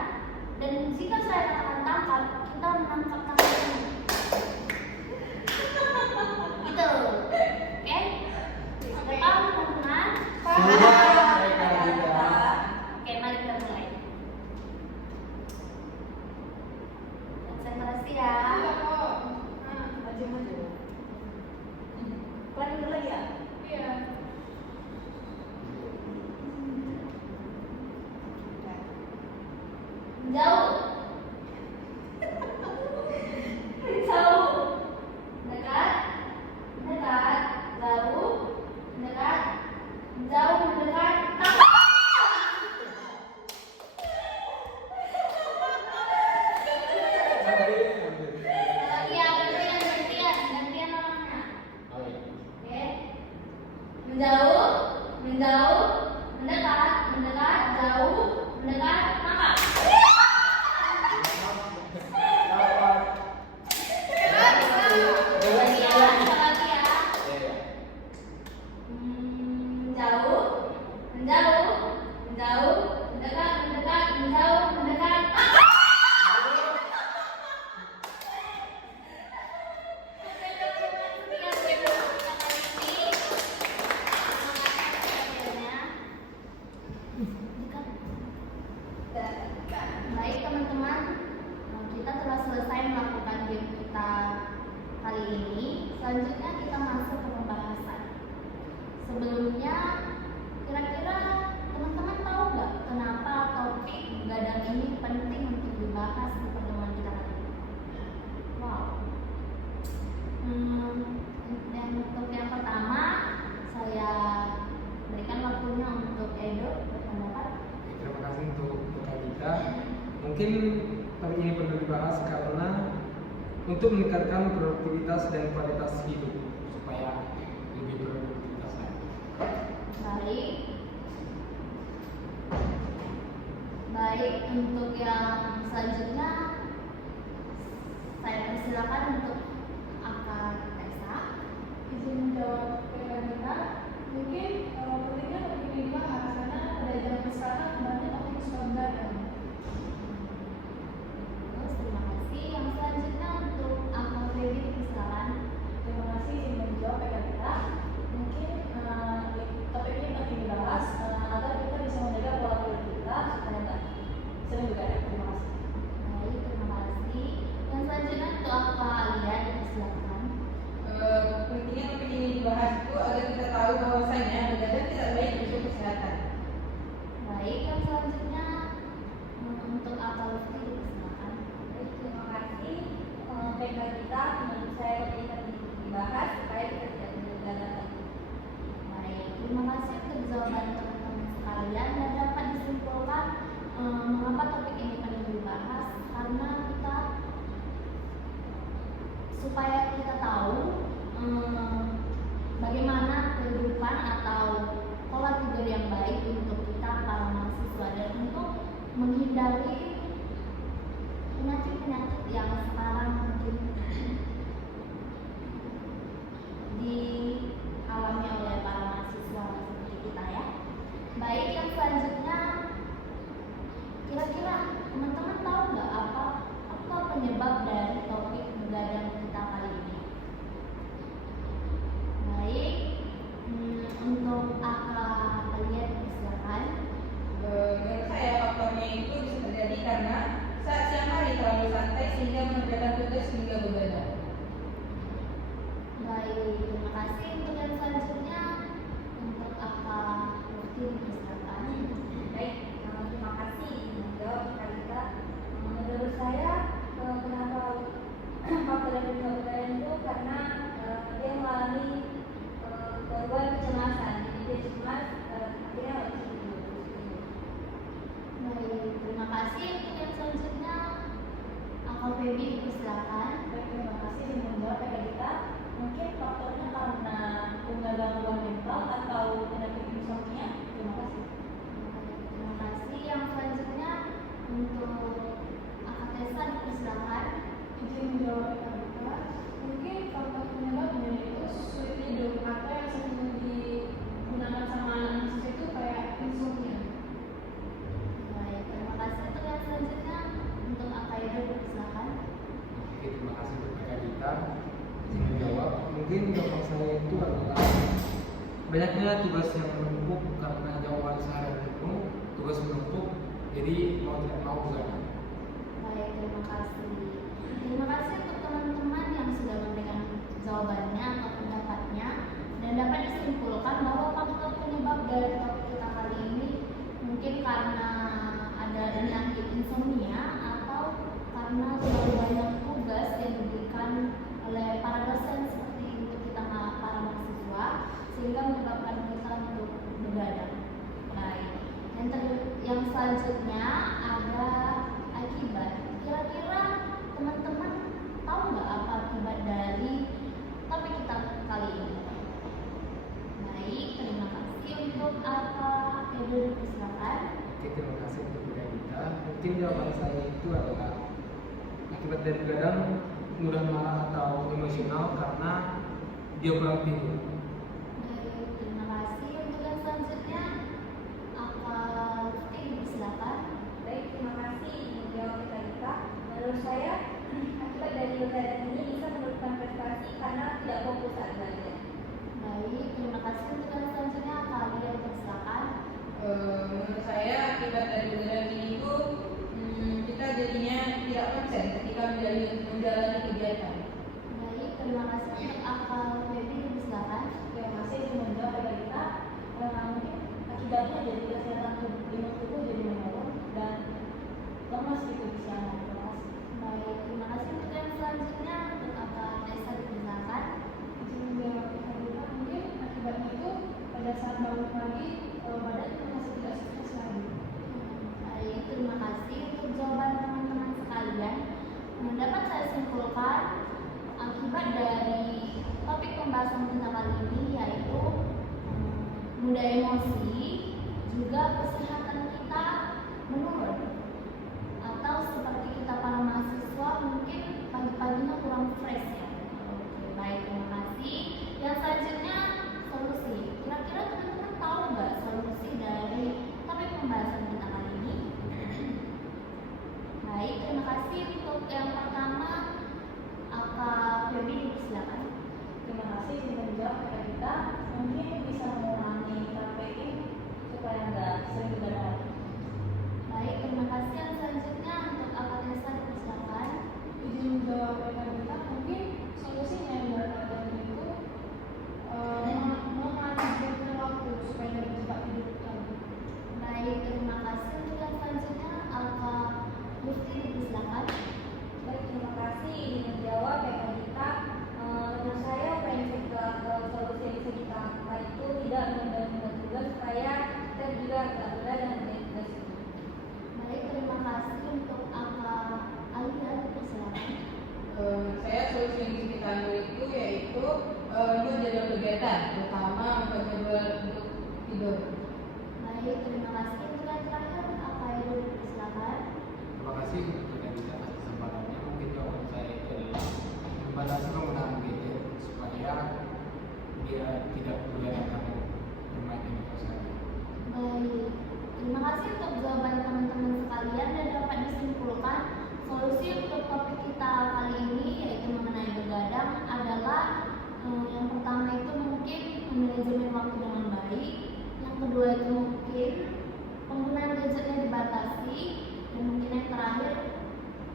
Dan jika saya katakan tangkap, kita menangkap tangan ini. Gitu. Oke? Sudah paham teman-teman? Sudah, PK kita. Oke, mari kita mulai. Konsentrasi ya. Iya kok. Maju. Pelan dulu lagi ya. Iya. Jauh. Jauh. Dekat. Dekat. Jauh. Dekat. Jauh, mendekat. Tangkap. Lagi ya, gantian orangnya. Oke. Menjauh, menjauh, mendekat, mendekat, jauh, mendekat, tangkap. Lagi ya, lagi ya. Menjauh, menjauh, menjauh, mendekat, mendekat, menjauh, mendekat, tangkap. Baik teman-teman, kita telah selesai melakukan game kita kali ini. Selanjutnya kita masuk ke pembahasan. Sebelumnya, kira-kira teman-teman tahu nggak kenapa topik begadang ini penting untuk dibahas di pertemuan kita kali ini? Wow. Dan untuk yang pertama, saya berikan waktunya untuk Edo berpendapat. Terima kasih untuk kita. Mungkin topik ini perlu dibahas karena untuk meningkatkan produktivitas dan kualitas hidup supaya lebih produktivitas lagi. Baik. Baik, untuk yang selanjutnya saya persilakan untuk Akak Tessa. Izin menjawab PK kita. Mungkin pentingnya topik ini dibahas karena pada zaman sekarang banyak orang yang suka begadang. Terus terima kasih. Yang selanjutnya supaya kita tahu bagaimana kehidupan atau pola tidur yang baik untuk kita para mahasiswa dan untuk menghindari penyakit-penyakit yang sekarang mungkin dialami oleh para mahasiswa seperti kita ya. Baik, yang selanjutnya kira-kira teman-teman tahu nggak apa penyebab dari topik begadang kita kali ini? Baik, untuk kalian silakan. Menurut saya faktornya itu bisa terjadi karena saat siang hari terlalu santai sehingga mengerjakan tugas hingga begadang. Baik, terima kasih. Untuk yang selanjutnya untuk Lutfi silakan. Baik, terima kasih menjawab kita. Menurut saya kenapa faktor yang begadang itu karena dia mengalami gangguan kecemasan, jadi dia cemas akhirnya harus tidur. Baik, terima kasih. Untuk yang selanjutnya Feby silakan. Baik, terima kasih sudah menjawab kita. Mungkin faktornya karena punya gangguan mental atau penyakit insomnia. Terima kasih. Terima kasih. Yang selanjutnya untuk Tessa silakan. Izin menjawab kita. Mungkin faktor penyebabnya itu sulit tidur atau yang sering digunakan sama anak itu kayak insomnia. Baik, terima kasih. Untuk yang selanjutnya untuk Akaido silakan. Oke, terima kasih untuk kita. Izin menjawab. Mungkin jawaban saya itu adalah banyaknya tugas yang menumpuk karena jawaban sehari itu tugas menumpuk, jadi mau tidak mau begadang. Baik, terima kasih. Terima kasih untuk teman-teman yang sudah memberikan jawabannya atau pendapatnya dan dapat disimpulkan bahwa faktor penyebab dari topik kita kali ini mungkin karena ada penyakit insomnia atau karena terlalu banyak tugas yang diberikan oleh para dosen seperti untuk kita para mahasiswa sehingga menyebabkan kita untuk begadang. Baik, yang selanjutnya ada akibat. Kira-kira teman-teman tahu nggak apa akibat dari topik kita kali ini? Baik, terima kasih untuk Edo silakan. Oke, terima kasih untuk kita. Mungkin jawaban saya itu adalah akibat dari begadang mudah marah atau emosional karena dia kurang tidur. Baik, terima kasih. Untuk yang selanjutnya Lutfi silakan. Baik, terima kasih menjawab kita. Menurut saya akibat dari begadang ini bisa menurunkan prestasi karena tidak fokus saat belajar. Baik, terima kasih. Untuk yang selanjutnya kalian silakan. Menurut saya akibat dari begadang ini itu kita jadinya tidak konsen ketika menjalani kegiatan. Baik, terima kasih. Untuk Feby silakan. Terima kasih sudah menjawab kita. Mungkin akibatnya jadi kesehatan tubuh jadi menurun dan lemas gitu di siang. Terima kasih. Baik, terima kasih. Untuk yang selanjutnya untuk Tessa silakan. Izin menjawab kita mungkin akibatnya itu pada saat bangun pagi badan masih tidak stres lagi. Baik, terima kasih untuk jawaban teman-teman sekalian. Dapat saya simpulkan akibat dari topik pembahasan kita kali ini yaitu mudah emosi, juga kesehatan kita menurun, atau seperti kita para mahasiswa mungkin pagi-paginya kurang fresh ya. Oke, baik, terima kasih. Yang selanjutnya solusi. Kira-kira teman-teman tahu nggak solusi dari topik pembahasan kita kali ini? Baik, terima kasih. Untuk yang pertama Feby silakan. Terima kasih sudah menjawab kita. Mungkin bisa mengurangi kafein supaya nggak sering begadang. Baik, terima kasih. Yang selanjutnya untuk Tessa silakan. itu membuat jadwal kegiatan, terutama membuat jadwal untuk tidur. Baik, terima kasih. Untuk yang terakhir, apa itu silakan. Terima kasih untuk yang bisa kasih kesempatannya. Mungkin jawaban saya itu adalah membatasi penggunaan gadget supaya dia tidak membiarkan bermain di medsos saja. Baik, terima kasih untuk jawaban teman-teman sekalian dan dapat disimpulkan solusi untuk topik kita kali ini yaitu mengenai begadang adalah yang pertama itu mungkin manajemen waktu dengan baik, yang kedua itu mungkin penggunaan gadgetnya dibatasi, dan mungkin yang terakhir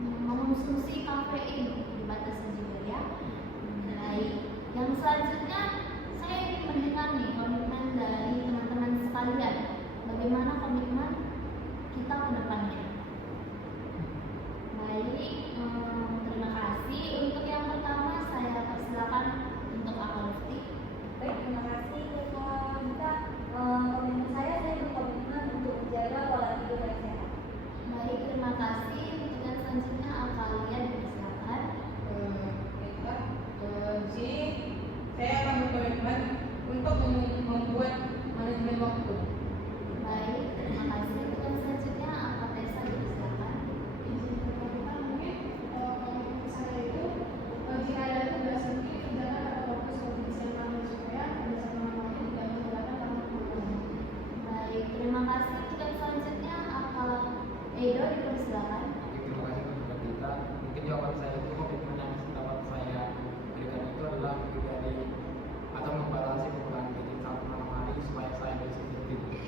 mengonsumsi kafein dibatasi juga ya. Baik, yang selanjutnya saya ingin mendengar nih komitmen dari teman-teman sekalian. Bagaimana komitmen kita ke depannya? Baik, terima kasih. Untuk yang pertama saya persilakan untuk Kak Lutfi. Baik, terima kasih Kak Gita. Komitmen saya berkomitmen untuk menjaga pola tidur yang sehat. Baik, terima kasih. Untuk yang selanjutnya kalian persilakan. Baiklah, jadi saya akan berkomitmen untuk membuat manajemen waktu. Baik, terima kasih. Untuk yang selanjutnya Kak Tessa persilakan. Mungkin komitmen saya itu jika ada tugas nanti kerjakan pada waktu seperti disiapkan supaya kebiasaan malamnya tidak meninggalkan karena kebutuhan. Baik, terima kasih. Untuk yang selanjutnya Kak Edo dipersilakan. Oke, terima kasih untuk kita. Mungkin jawaban saya itu komitmen yang dapat saya berikan itu adalah menghindari atau membatasi penggunaan gadget saat malam hari supaya saya bisa tidur.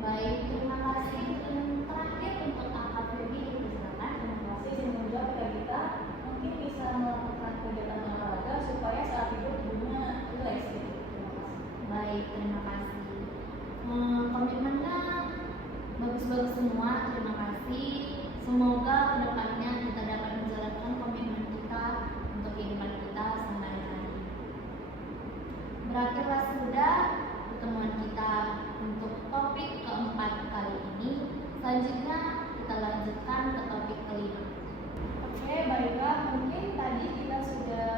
Baik, terima kasih. Dan terakhir untuk Kak Feby dipersilakan. Terima kasih saya menjawab Kak Gita. Mungkin bisa melakukan kegiatan olahraga supaya saat tidur tidurnya rileks gitu. Terima kasih. Baik, terima kasih. Komitmennya bagus-bagus semua. Terima kasih. Semoga kedepannya kita dapat menjalankan komitmen kita untuk kehidupan kita sampai hari. Berakhirlah sudah pertemuan kita untuk topik keempat kali ini. Selanjutnya kita lanjutkan ke topik kelima. Oke, baiklah. Mungkin tadi kita sudah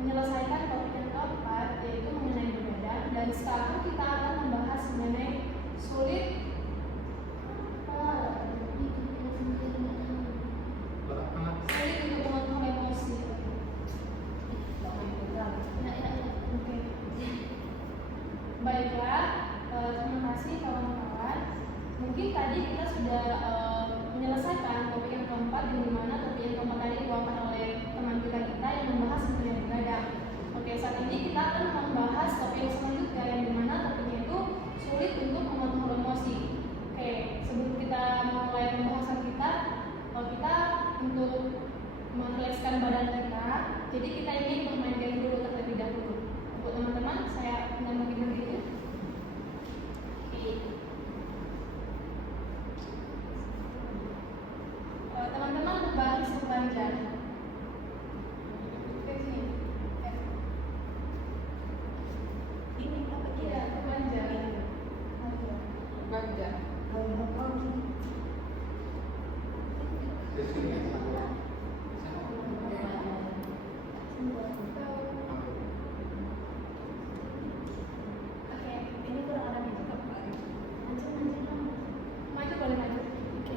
menyelesaikan topik yang keempat yaitu mengenai begadang, dan sekarang kita akan membahas mengenai sulit untuk mengontrol emosi. Oke. Baiklah, terima kasih kawan-kawan. Mungkin tadi kita sudah menyelesaikan topik yang keempat, di mana topik yang keempat tadi dibawakan oleh teman kita yang membahas mengenai begadang. Oke, saat ini kita akan membahas topik yang selanjutnya yang dimana topiknya itu sulit untuk mengontrol emosi. Oke, sebelum kita mulai pembahasan kita untuk merilekskan badan kita, jadi kita ingin bermain game dulu terlebih dahulu. Untuk teman-teman, saya menambahkan diri. Oke. Teman-teman berbaris sepanjang. Ke sini. Ini apa Iya, sepanjang. Bangga. Oke. ini kurang ada juga. Maju boleh maju. Oke.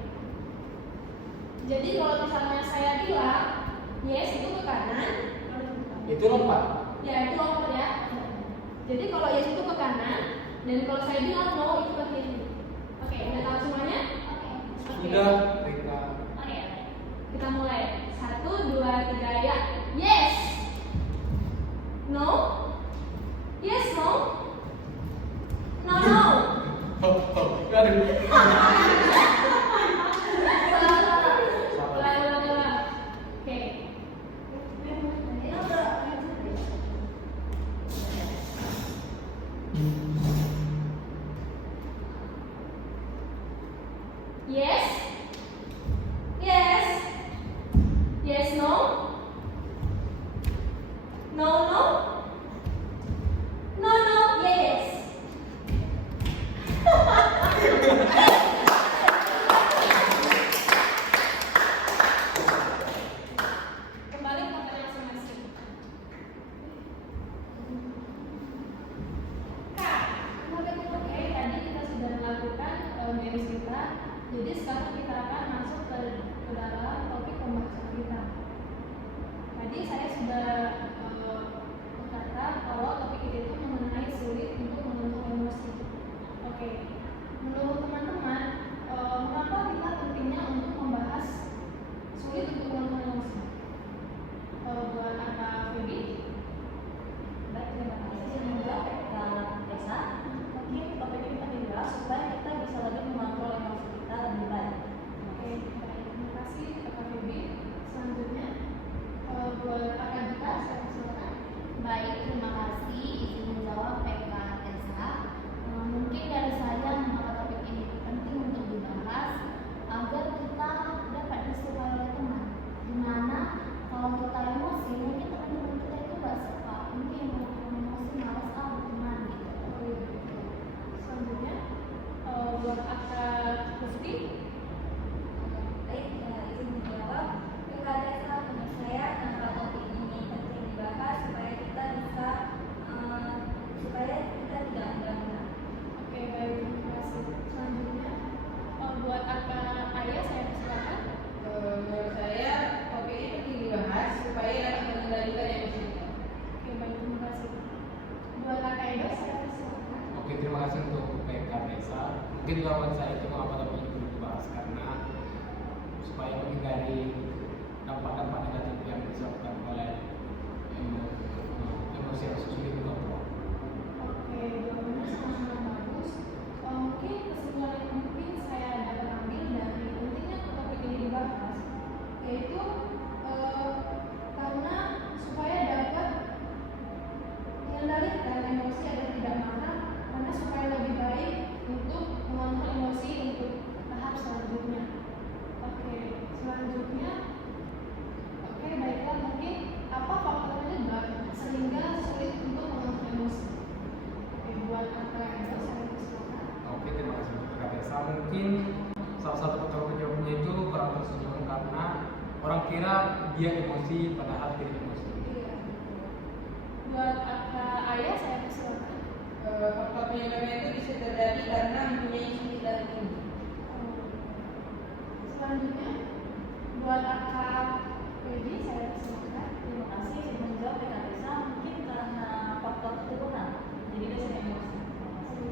Jadi kalau misalnya saya bilang yes itu ke kanan, Itu lompat. ya itu lompat ya. Jadi kalau yes itu ke kanan, dan kalau saya bilang no itu ke kiri. Oke, udah tahu semuanya? Oke. Sudah, mereka. Oke. Kita mulai. 1, 2, 3 ya. Yes. No. Yes no. No no. Aduh. Salah. Oke. Yes. Yes. Yes no. No no. No no. Yes. Mungkin jawaban saya itu mengapa topik ini perlu dibahas karena supaya menghindari dampak-dampak negatif yang disebabkan oleh emosi yang sulit dikontrol. Oke, jawabannya sangat-sangat bagus. Mungkin kesimpulan yang mungkin saya dapat ambil dari pentingnya topik ini dibahas, yaitu karena supaya dapat mengendalikan emosi agar tidak marah, karena supaya lebih baik untuk mengontrol emosi untuk tahap selanjutnya. Oke, selanjutnya, oke baiklah, mungkin apa faktor penyebab sehingga sulit untuk mengontrol emosi? Oke, buat angka itu saya persilakan. Oke, terima kasih Dr. Katesa. Mungkin salah satu faktor penyebabnya itu kurang tersenyum karena orang kira dia emosi padahal tidak emosi. Iya. Buat angka ayah saya persilakan. Faktor penyebabnya itu bisa terjadi karena mempunyai sulit dan tinggi. Selanjutnya, buat angka Feby saya persilakan. Terima kasih sudah menjawab Kak Desa. Mungkin karena faktor keturunan, jadi dia sering emosi.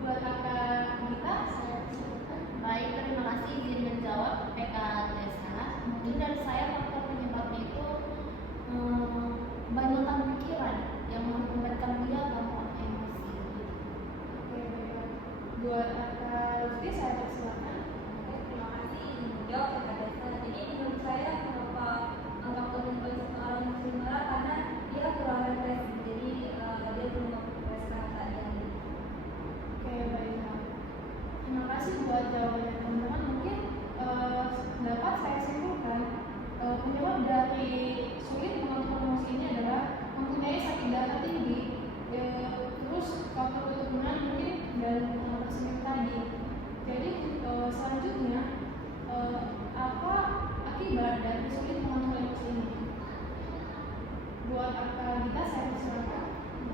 Buat angka Gita saya persilakan. Baik, terima kasih izin menjawab PK Desa. Mungkin dari saya faktor penyebabnya itu banyakkan pikiran yang mengakibatkan dia gampang emosi. Oke, baiklah. Buat angka Lutfi saya persilakan. Oke, terima kasih izin menjawab ya Kak Desa. Jadi menurut saya kenapa faktor penyebab seseorang emosi marah karena dia kurang refleksi. Jadi dia belum mengekspresikan keadaan. Oke, baiklah. Terima kasih buat jawabannya teman-teman. Mungkin dapat saya simpulkan penyebab dari sulit mengontrol emosi ini adalah mempunyai sakit data tinggi, terus faktor keturunan mungkin dan tersenyum tadi. Jadi selanjutnya apa akibat dari sulit mengontrol emosi ini? Buat angka Gita saya persilakan.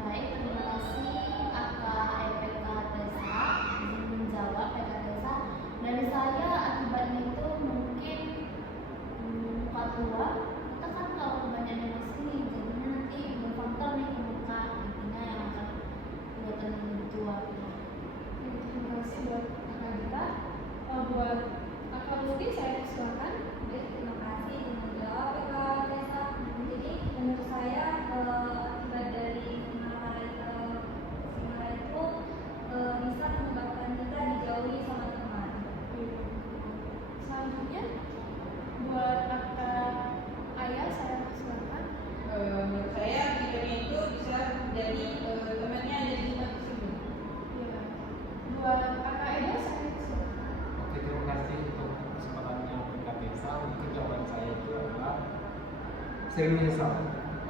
Baik, terima kasih Aka PK Desa izin menjawab PK Desa. Dari saya akibatnya itu mungkin muka tua. Kita kan kalau kebanyakan emosi jadinya nanti berfaktor nih ke muka intinya yang akan kelihatan lebih tua. Terima kasih buat Kakak Gita. Buat Kakak Lutfi saya persilakan. Baik, terima kasih izin menjawab ya Kak Desa. Jadi menurut saya akibat dari marah itu bisa menyebabkan kita dijauhi sama teman. Selanjutnya buat Kakak Ayah saya persilakan. Menurut saya akibatnya itu bisa jadi temannya jadi cepat tersinggung. Iya. Buat Kakak Eda saya persilakan. Oke, terima kasih untuk kesempatannya Dr. Katesa. Mungkin jawaban saya itu adalah sering menyesal.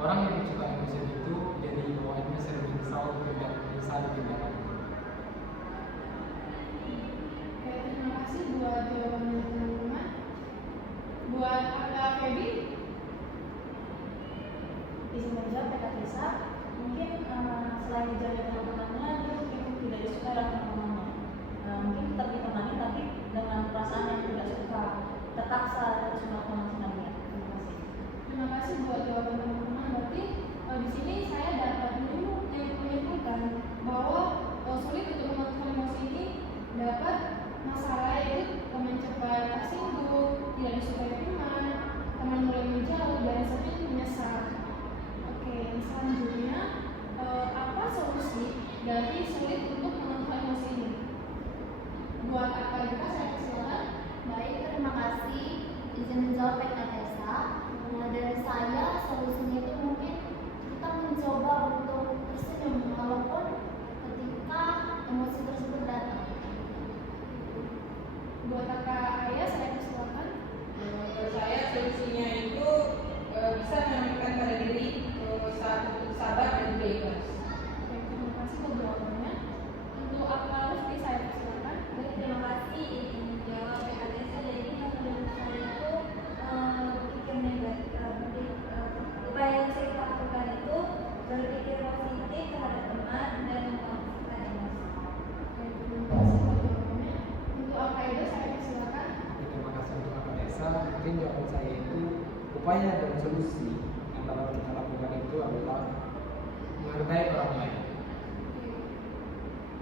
Orang yang suka emosi itu jadi bawaannya sering menyesal tidak menyesal di tindakan. Oke, terima kasih buat jawabannya teman-teman. Buat Kakak Feby, Izin menjawab PK Desa. Mungkin selain dijaga teman-temannya, dia mungkin tidak disukai oleh teman-temannya. Mungkin tetap ditemani tapi dengan perasaan yang tidak suka, terpaksa harus melakukan senangnya. Terima kasih. terima kasih buat jawaban teman-teman. Berarti di sini saya dapat menyimpulkan bahwa sulit untuk mengontrol emosi ini dapat masalah yaitu teman cepat tersinggung, tidak disukai teman mulai menjauh, dan sering menyesal. Oke, selanjutnya apa solusi dari sulit untuk mengontrol emosi ini? Buat apa kita saya persilakan. Baik, terima kasih izin menjawab PK Desa. Nah, dari saya solusinya itu mungkin kita mencoba untuk tersenyum walaupun ketika emosi tersebut datang. Buat kakak Ayah saya persilakan. Menurut saya solusinya itu bisa menanamkan pada diri saat untuk sabar dan juga ikhlas. Oke, terima kasih buat jawabannya. Untuk Akal Lutfi saya persilakan. Baik, terima kasih izin menjawab PK Desa. Jadi menurut saya itu berpikir negatif. Upaya yang saya lakukan itu berpikir positif terhadap teman dan memposisikan emosi. Oke, terima kasih buat jawabannya. Untuk Akal Edo saya persilakan. Oke, terima kasih untuk Kakak Desa. Mungkin jawaban saya itu upaya dan solusi yang dapat kita lakukan itu adalah menghargai orang lain. Oke.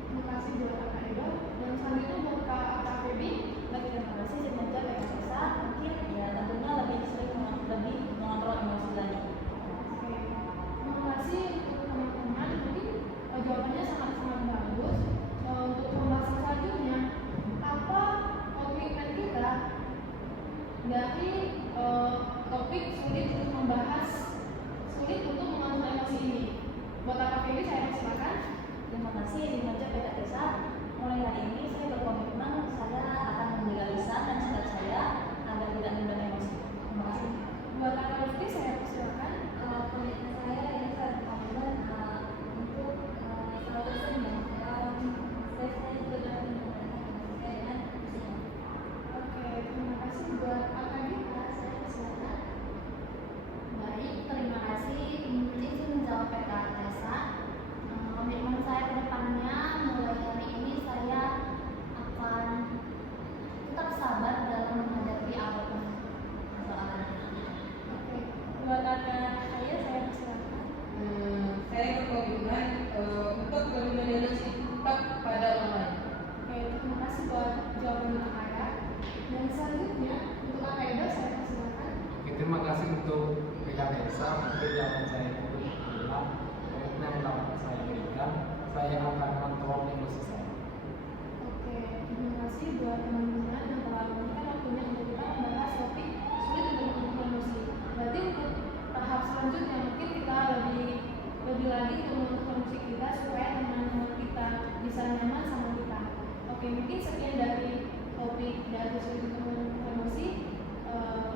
Terima kasih buat Akal Edo. Dan selanjutnya buat Kak Feby. Baik, terima kasih. Saya menjawab yang Tessa. Mungkin ya tentunya lebih sering lebih mengontrol emosi lagi. Oke, terima kasih untuk teman-teman. Mungkin jawabannya sangat-sangat bagus. Untuk pembahasan selanjutnya, apa komitmen kita dari topik sulit untuk membahas, sulit untuk mengontrol emosi ini? Buat Kak Feby, saya silakan. Terima kasih. Menjawab Kak Tessa. Mulai hari ini saya berkomitmen saya akan menjaga lisan dan sikap saya agar tidak mudah emosi. Terima kasih. Buat Kak Lutfi, saya silakan. Komitmen saya ini saya berkomitmen untuk selalu tersenyum. Saya juga dapat menggunakan emosi saya dengan tersenyum. Oke, terima kasih buat Kak Feby. Saya persilakan. Baik, terima kasih. Izin menjawab PK Tessa. Komitmen saya ke depannya mulai hari ini saya akan tetap sabar dalam menghadapi apapun persoalan. Oke, buat Kak saya persilakan. Saya berkomitmen untuk lebih menjaga sikap pada orang lain. Oke, terima kasih buat jawaban Kak Aya. Dan selanjutnya untuk Kak Edo, saya persilakan. Oke, terima kasih untuk PKTSA. Mungkin jawaban saya itu adalah komitmen yang dapat saya berikan. Saya akan kontrol emosi saya. Oke, terima kasih buat teman-teman yang telah memberikan waktunya untuk kita membahas topik sulit untuk mengontrol emosi. Berarti untuk tahap selanjutnya mungkin kita lebih lagi untuk mengontrol emosi kita supaya teman-teman kita bisa nyaman sama kita. Oke, mungkin sekian dari topik dari sulit untuk mengontrol emosi.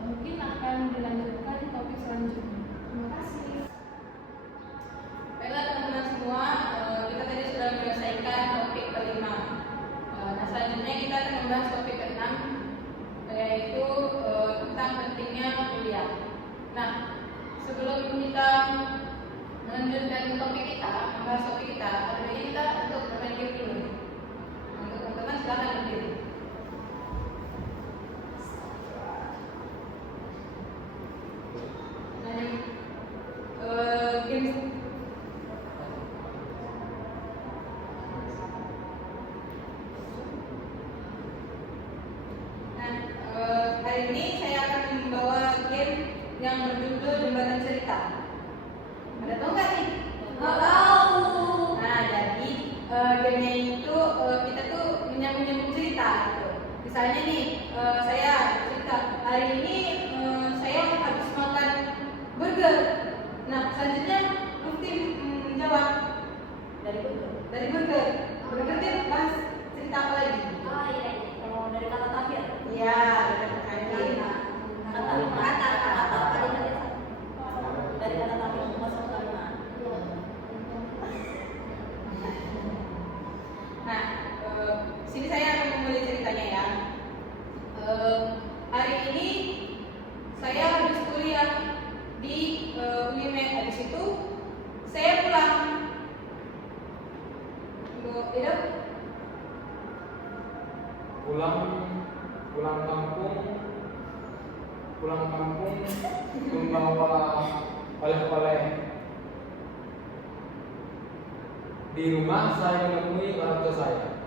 Mungkin akan dilanjutkan topik selanjutnya. Terima kasih. Baiklah teman-teman semua, kita tadi sudah menyelesaikan topik kelima. Nah selanjutnya kita akan membahas topik keenam, yaitu tentang pentingnya kuliah. Nah sebelum kita melanjutkan topik kita, membahas topik kita, hari ini kita untuk berpikir dulu. Untuk teman-teman silakan berdiri. Hari ini saya akan membawa game yang berjudul Jembatan Cerita. Ada tahu nggak nih? Nggak tahu. Nah, jadi gamenya itu kita tuh menyambung cerita gitu. Misalnya nih, saya cerita hari ini saya habis makan burger. Nah, selanjutnya Lutfi menjawab Dari burger. dari burger. Burger dia bahas cerita apa lagi? Oh iya. Kalau dari kata terakhir. Iya, dari Dari kata terakhir masuk kalimat. Nah, sini saya akan memulai ceritanya ya. Hari ini saya habis kuliah di Unimed, habis itu saya pulang. Hidup pulang kampung membawa oleh-oleh. Di rumah saya menemui orang tua saya.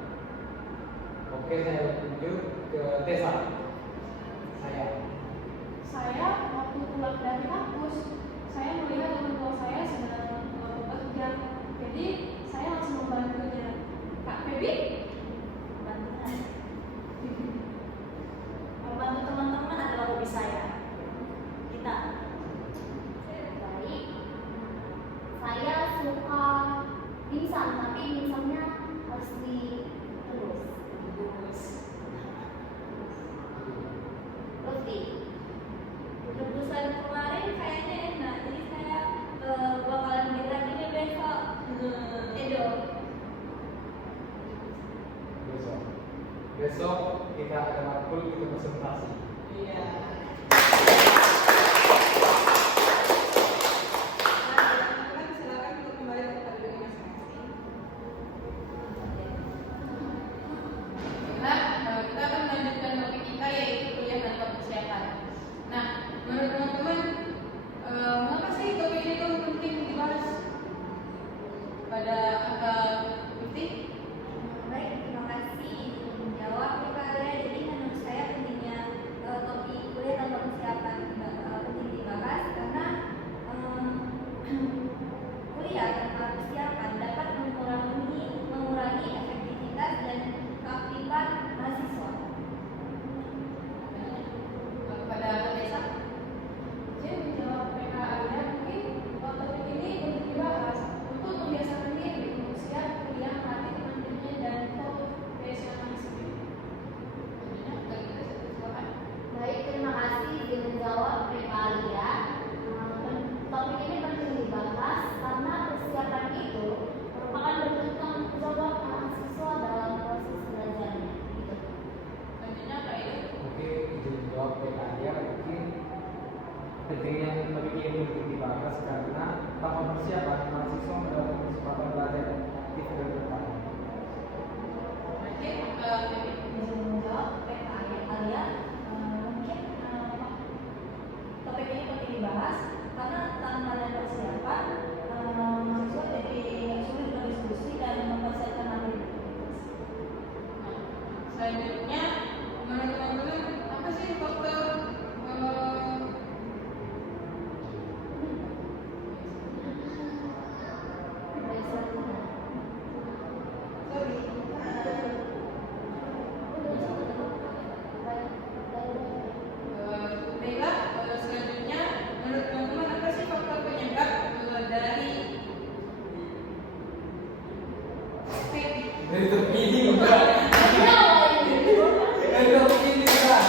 Oke, saya lanjut ke Tessa. Saya waktu pulang dari kampus, saya melihat orang tua saya sedang bekerja. Jadi saya langsung membantunya. Kak Feby? Membantu teman-teman adalah hobi saya. Kita. Baik. Saya suka dimsum, tapi dimsumnya harus direbus. Roti. Rebusan kemarin kayaknya enak, jadi saya bakalan beli lagi nih besok. Edo. Besok. pentingnya topik ini untuk dibahas karena tanpa persiapan mahasiswa mendapat kesempatan belajar aktif dan bertanya. Oke, Bisa menjawab Alia, mungkin topik ini penting dibahas karena tanpa ada persiapan mahasiswa jadi sulit berdiskusi dan mempersiapkan materi. selanjutnya menurut teman-teman apa sih faktor Baiklah, selanjutnya menurut teman-teman apa sih faktor penyebab dari FEBI? Dari terpilih enggak? Dari terpilih enggak?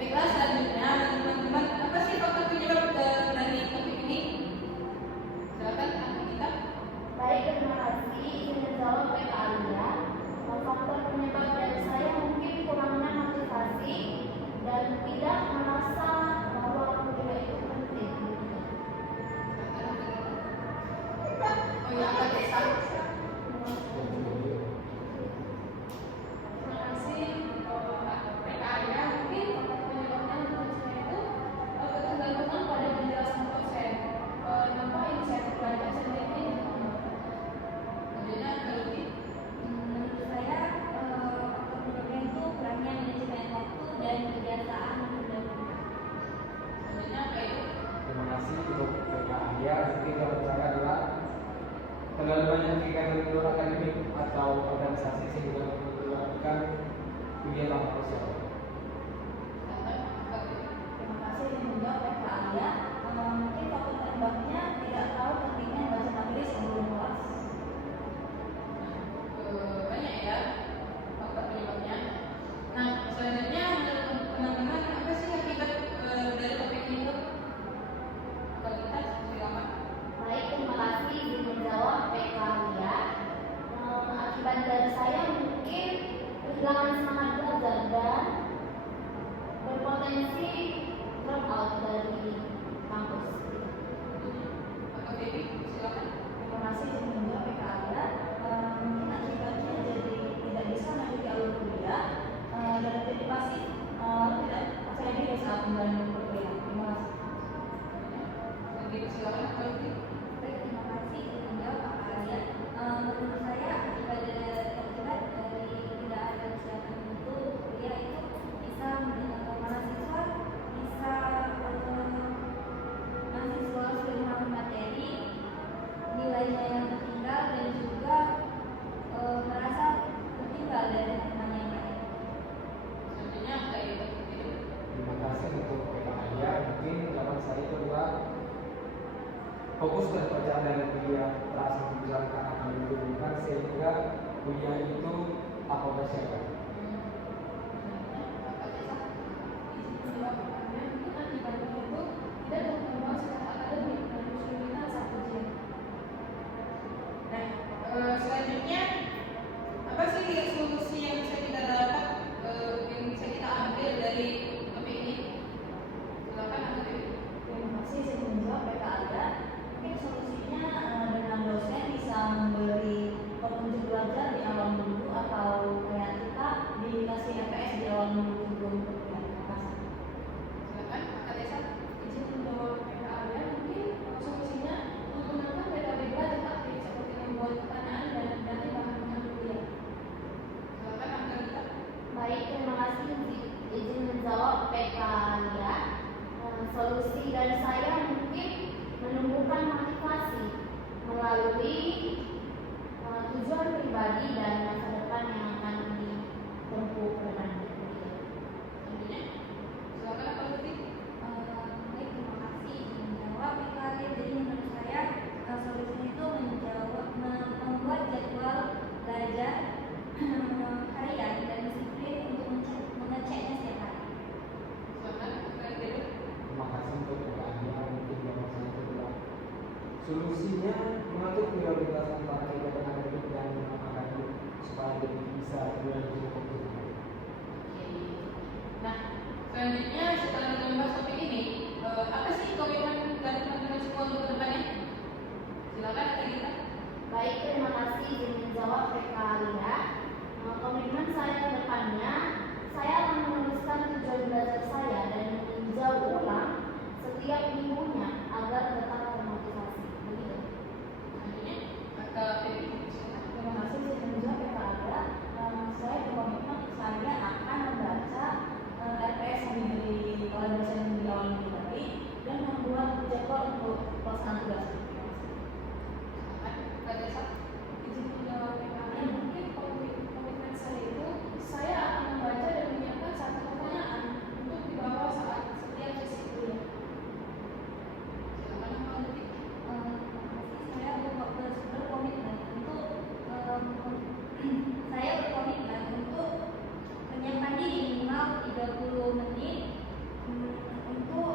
Baiklah, selanjutnya menurut teman-teman apa sih faktor penyebab dari topik ini? Silakan kita. Baik, terima kasih. Izin menjawab PK Alia. Faktor penyebab dari saya mungkin kurangnya motivasi dan tidak merasa bahwa kuliah itu penting. Oh ya, Kak Desa. Terima kasih PKA-nya. Mungkin penyebabnya menurut saya itu ketergantungan pada penjelasan dosen tanpa inisiatif belajar sendiri. Selanjutnya Kak Lutfi. Menurut saya faktor itu kurangnya manajemen waktu dan kebiasaan mendahului. Selanjutnya Kak Ibu. Terima kasih untuk PKA ya. Mungkin kalau saya adalah terlalu banyak kegiatan di luar akademik atau organisasi sehingga melakukan kegiatan sosial. Terima kasih yang menjawab PK Alia. Mungkin faktor penyebabnya tidak tahu pentingnya baca materi sebelum kelas. Banyak ya faktor penyebabnya. Nah, selanjutnya menurut teman-teman apa sih akibat dari topik ini tuh? Kalau kita silakan. Baik, terima kasih. Izin menjawab PK Alia. Akibat dari saya mungkin kehilangan semangat belajar dan berpotensi drop out dari kampus. Atau Baby, silakan. Terima kasih yang menjawab PK Alia. Mungkin akibatnya jadi tidak bisa mengikuti alur kuliah dan jadi pasif, tidak percaya diri saat menjalani kuliah. Terima kasih. Baby, silakan Kak Lutfi. Baik, terima kasih menjawab Pak Alia. Menurut saya akibat dari tidak ada kesiapan itu kuliah itu bisa mahasiswa sudah memahami materi, nilainya yang tertinggal dan juga merasa tertinggal dari teman yang lain. Selanjutnya Kak Ibu. Terima kasih untuk PKA ya. Mungkin jawaban saya itu adalah fokus pada bacaan dan kuliah terasa menjalankan akan dihubungkan sehingga kuliah itu apa persiapan. Menjawab pertanyaan mungkin akibatnya itu tidak berkembang secara akademik dan kesulitan saat ujian. Nah, selanjutnya apa sih solusi yang bisa kita dapat yang bisa kita ambil dari topik ini? Silakan Kak Baby. Terima kasih saya menjawab PK Alia. Mungkin solusinya dengan dosen bisa memberi petunjuk belajar di awal minggu atau kayak kita dikasih EPS di awal minggu sebelum kuliah. Terima kasih. Silakan Kak Desa. Izin menjawab PKA-nya, mungkin solusinya menggunakan metode belajar aktif seperti membuat pertanyaan dan nanti bahan-bahan kuliah. Silakan Kak Gita. Baik, terima kasih. Izin menjawab PK Alia. Solusi dari saya mungkin menumbuhkan motivasi melalui tujuan pribadi dan masa depan yang akan ditempuh dengan kuliah. Selanjutnya silakan Kak Lutfi. Baik, terima kasih menjawab PK Alia. Jadi menurut saya solusinya itu membuat jadwal belajar harian dan disiplin untuk mengeceknya setiap hari. Silakan Kak Baby. Terima kasih untuk pertanyaan. Mungkin jawaban saya itu adalah solusinya mengatur prioritas antara kegiatan akademik dan non akademik bisa 2020. Nah, selanjutnya setelah kita membahas topik ini, apa sih komitmen dari teman-teman semua untuk kedepannya? Silakan kita. Baik, terima kasih izin menjawab PK Lia. Komitmen saya ke depannya, saya akan menuliskan tujuan belajar saya dan meninjau ulang setiap minggunya agar tetap termotivasi. Begitu. Selanjutnya, Kak Dewi. Terima kasih izin menjawab PK Lia. Saya berkomitmen saya akan membaca RPS yang diberi oleh dosen yang di awal minggu tadi dan membuat jadwal untuk pelaksanaan tugas. Kak Desa. Izin menjawab PKN, mungkin komitmen saya itu saya akan membaca dan menyiapkan satu pertanyaan untuk dibawa saat setiap sesi kuliah. Silakan Kak Dewi. Saya berkomitmen untuk saya berkomitmen untuk menyiapkan diri minimal 30 menit untuk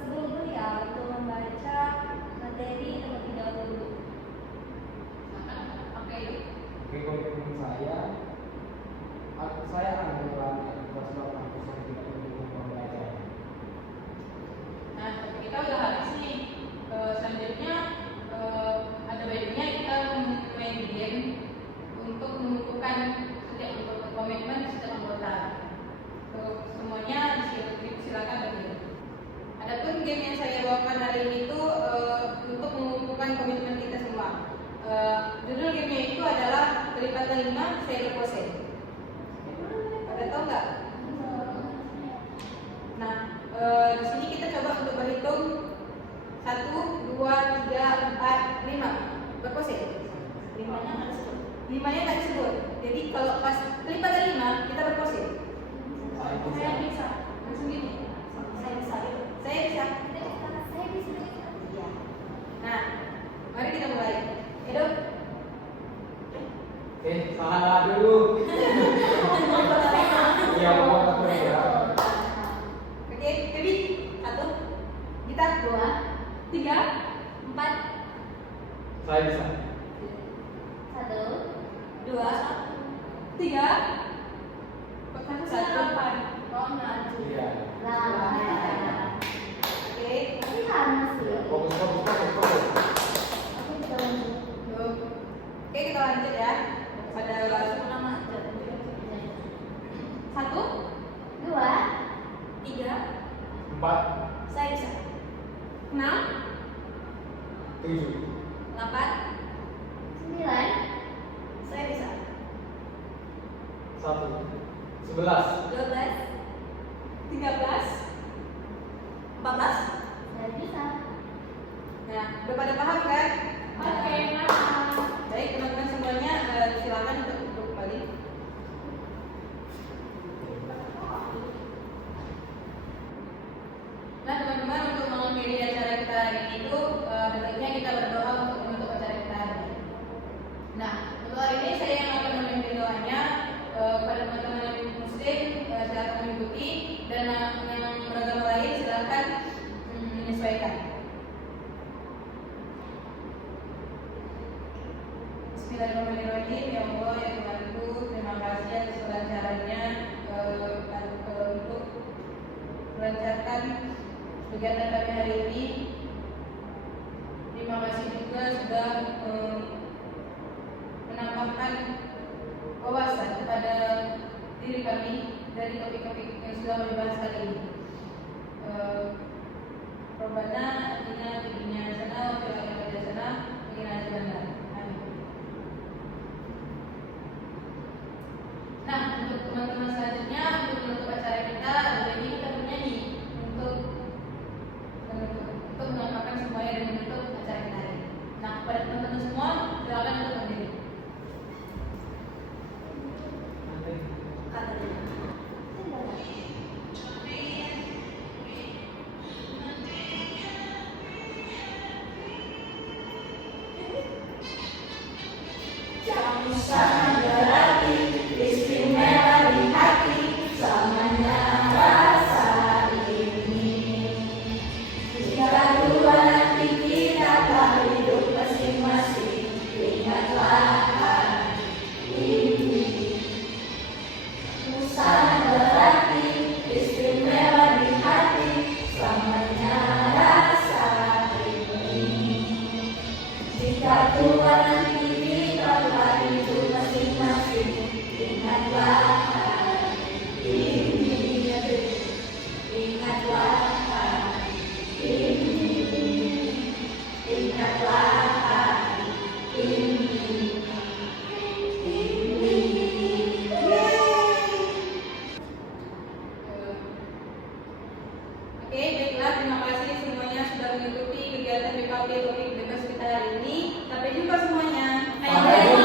sebelum kuliah untuk membaca materi terlebih dahulu. Oke. Oke, komitmen saya akan mengulangi aktivitas kampus yang tidak mendukung pembelajaran. Nah, topik kita udah habis nih. Selanjutnya ada baiknya kita main game untuk menentukan untuk komitmen setiap anggota. Semuanya silakan bagi. Adapun game yang saya bawakan hari ini itu untuk mengumpulkan komitmen kita semua. Judul gamenya itu adalah kelipatan 5 saya berpose. Pada tahu nggak? Nah, di sini kita coba untuk berhitung 1, 2, 3, 4, 5 berpose. 5-nya nggak disebut. 5-nya nggak disebut. Jadi kalau pas kelipatan 5 kita berpose. Saya bisa langsung gini. Saya bisa. Iya. Nah, mari kita mulai. Hidup. Salah dulu. Iya, mau ya. Oke, Dewi. 1, kita 2, 3, 4. Saya bisa. 1, 2, 3, 1, 8. Iya. Nah, Oke. latihan masih. Fokus. Aku juga lanjut. Oke, kita lanjut ya. Pada 1, 2, 3, 4, saya bisa. 6, 7, 8, 9, saya bisa. 1, 11, 12, 13, 14. saya bisa. Nah, udah pada paham kan? Oke, mantap. Baik, teman-teman semuanya silakan untuk duduk kembali. Nah, teman-teman untuk mengakhiri acara kita hari ini itu baiknya kita berdoa untuk menutup acara kita hari ini. Nah, untuk hari ini saya yang akan memimpin doanya kepada teman-teman yang muslim silakan mengikuti dan yang beragama lain silakan menyesuaikan. Bismillahirrahmanirrahim. Ya Allah, ya Tuhanku, terima kasih atas kelancarannya untuk melancarkan kegiatan kami hari ini. Terima kasih juga sudah menambahkan wawasan kepada diri kami dari topik-topik yang sudah kami bahas kali ini. Rabbana atina fid dunya hasanah wa fil akhirati hasanah wa qina adzabannar. Amin. Nah, untuk teman-teman selanjutnya untuk menutup acara kita, jadi kita bernyanyi untuk menambahkan semuanya dan menutup acara kita hari ini. Nah, kepada teman-teman semua, silakan untuk berdiri. Jika Tuhan nanti di tempat itu masing-masing, ingatlah hari ini, ingatlah hari ini, ingatlah hari ini. Oke, baiklah, terima kasih semuanya sudah mengikuti kegiatan BKP Topik Bebas kita hari ini. Sampai jumpa semuanya. Sampai jumpa.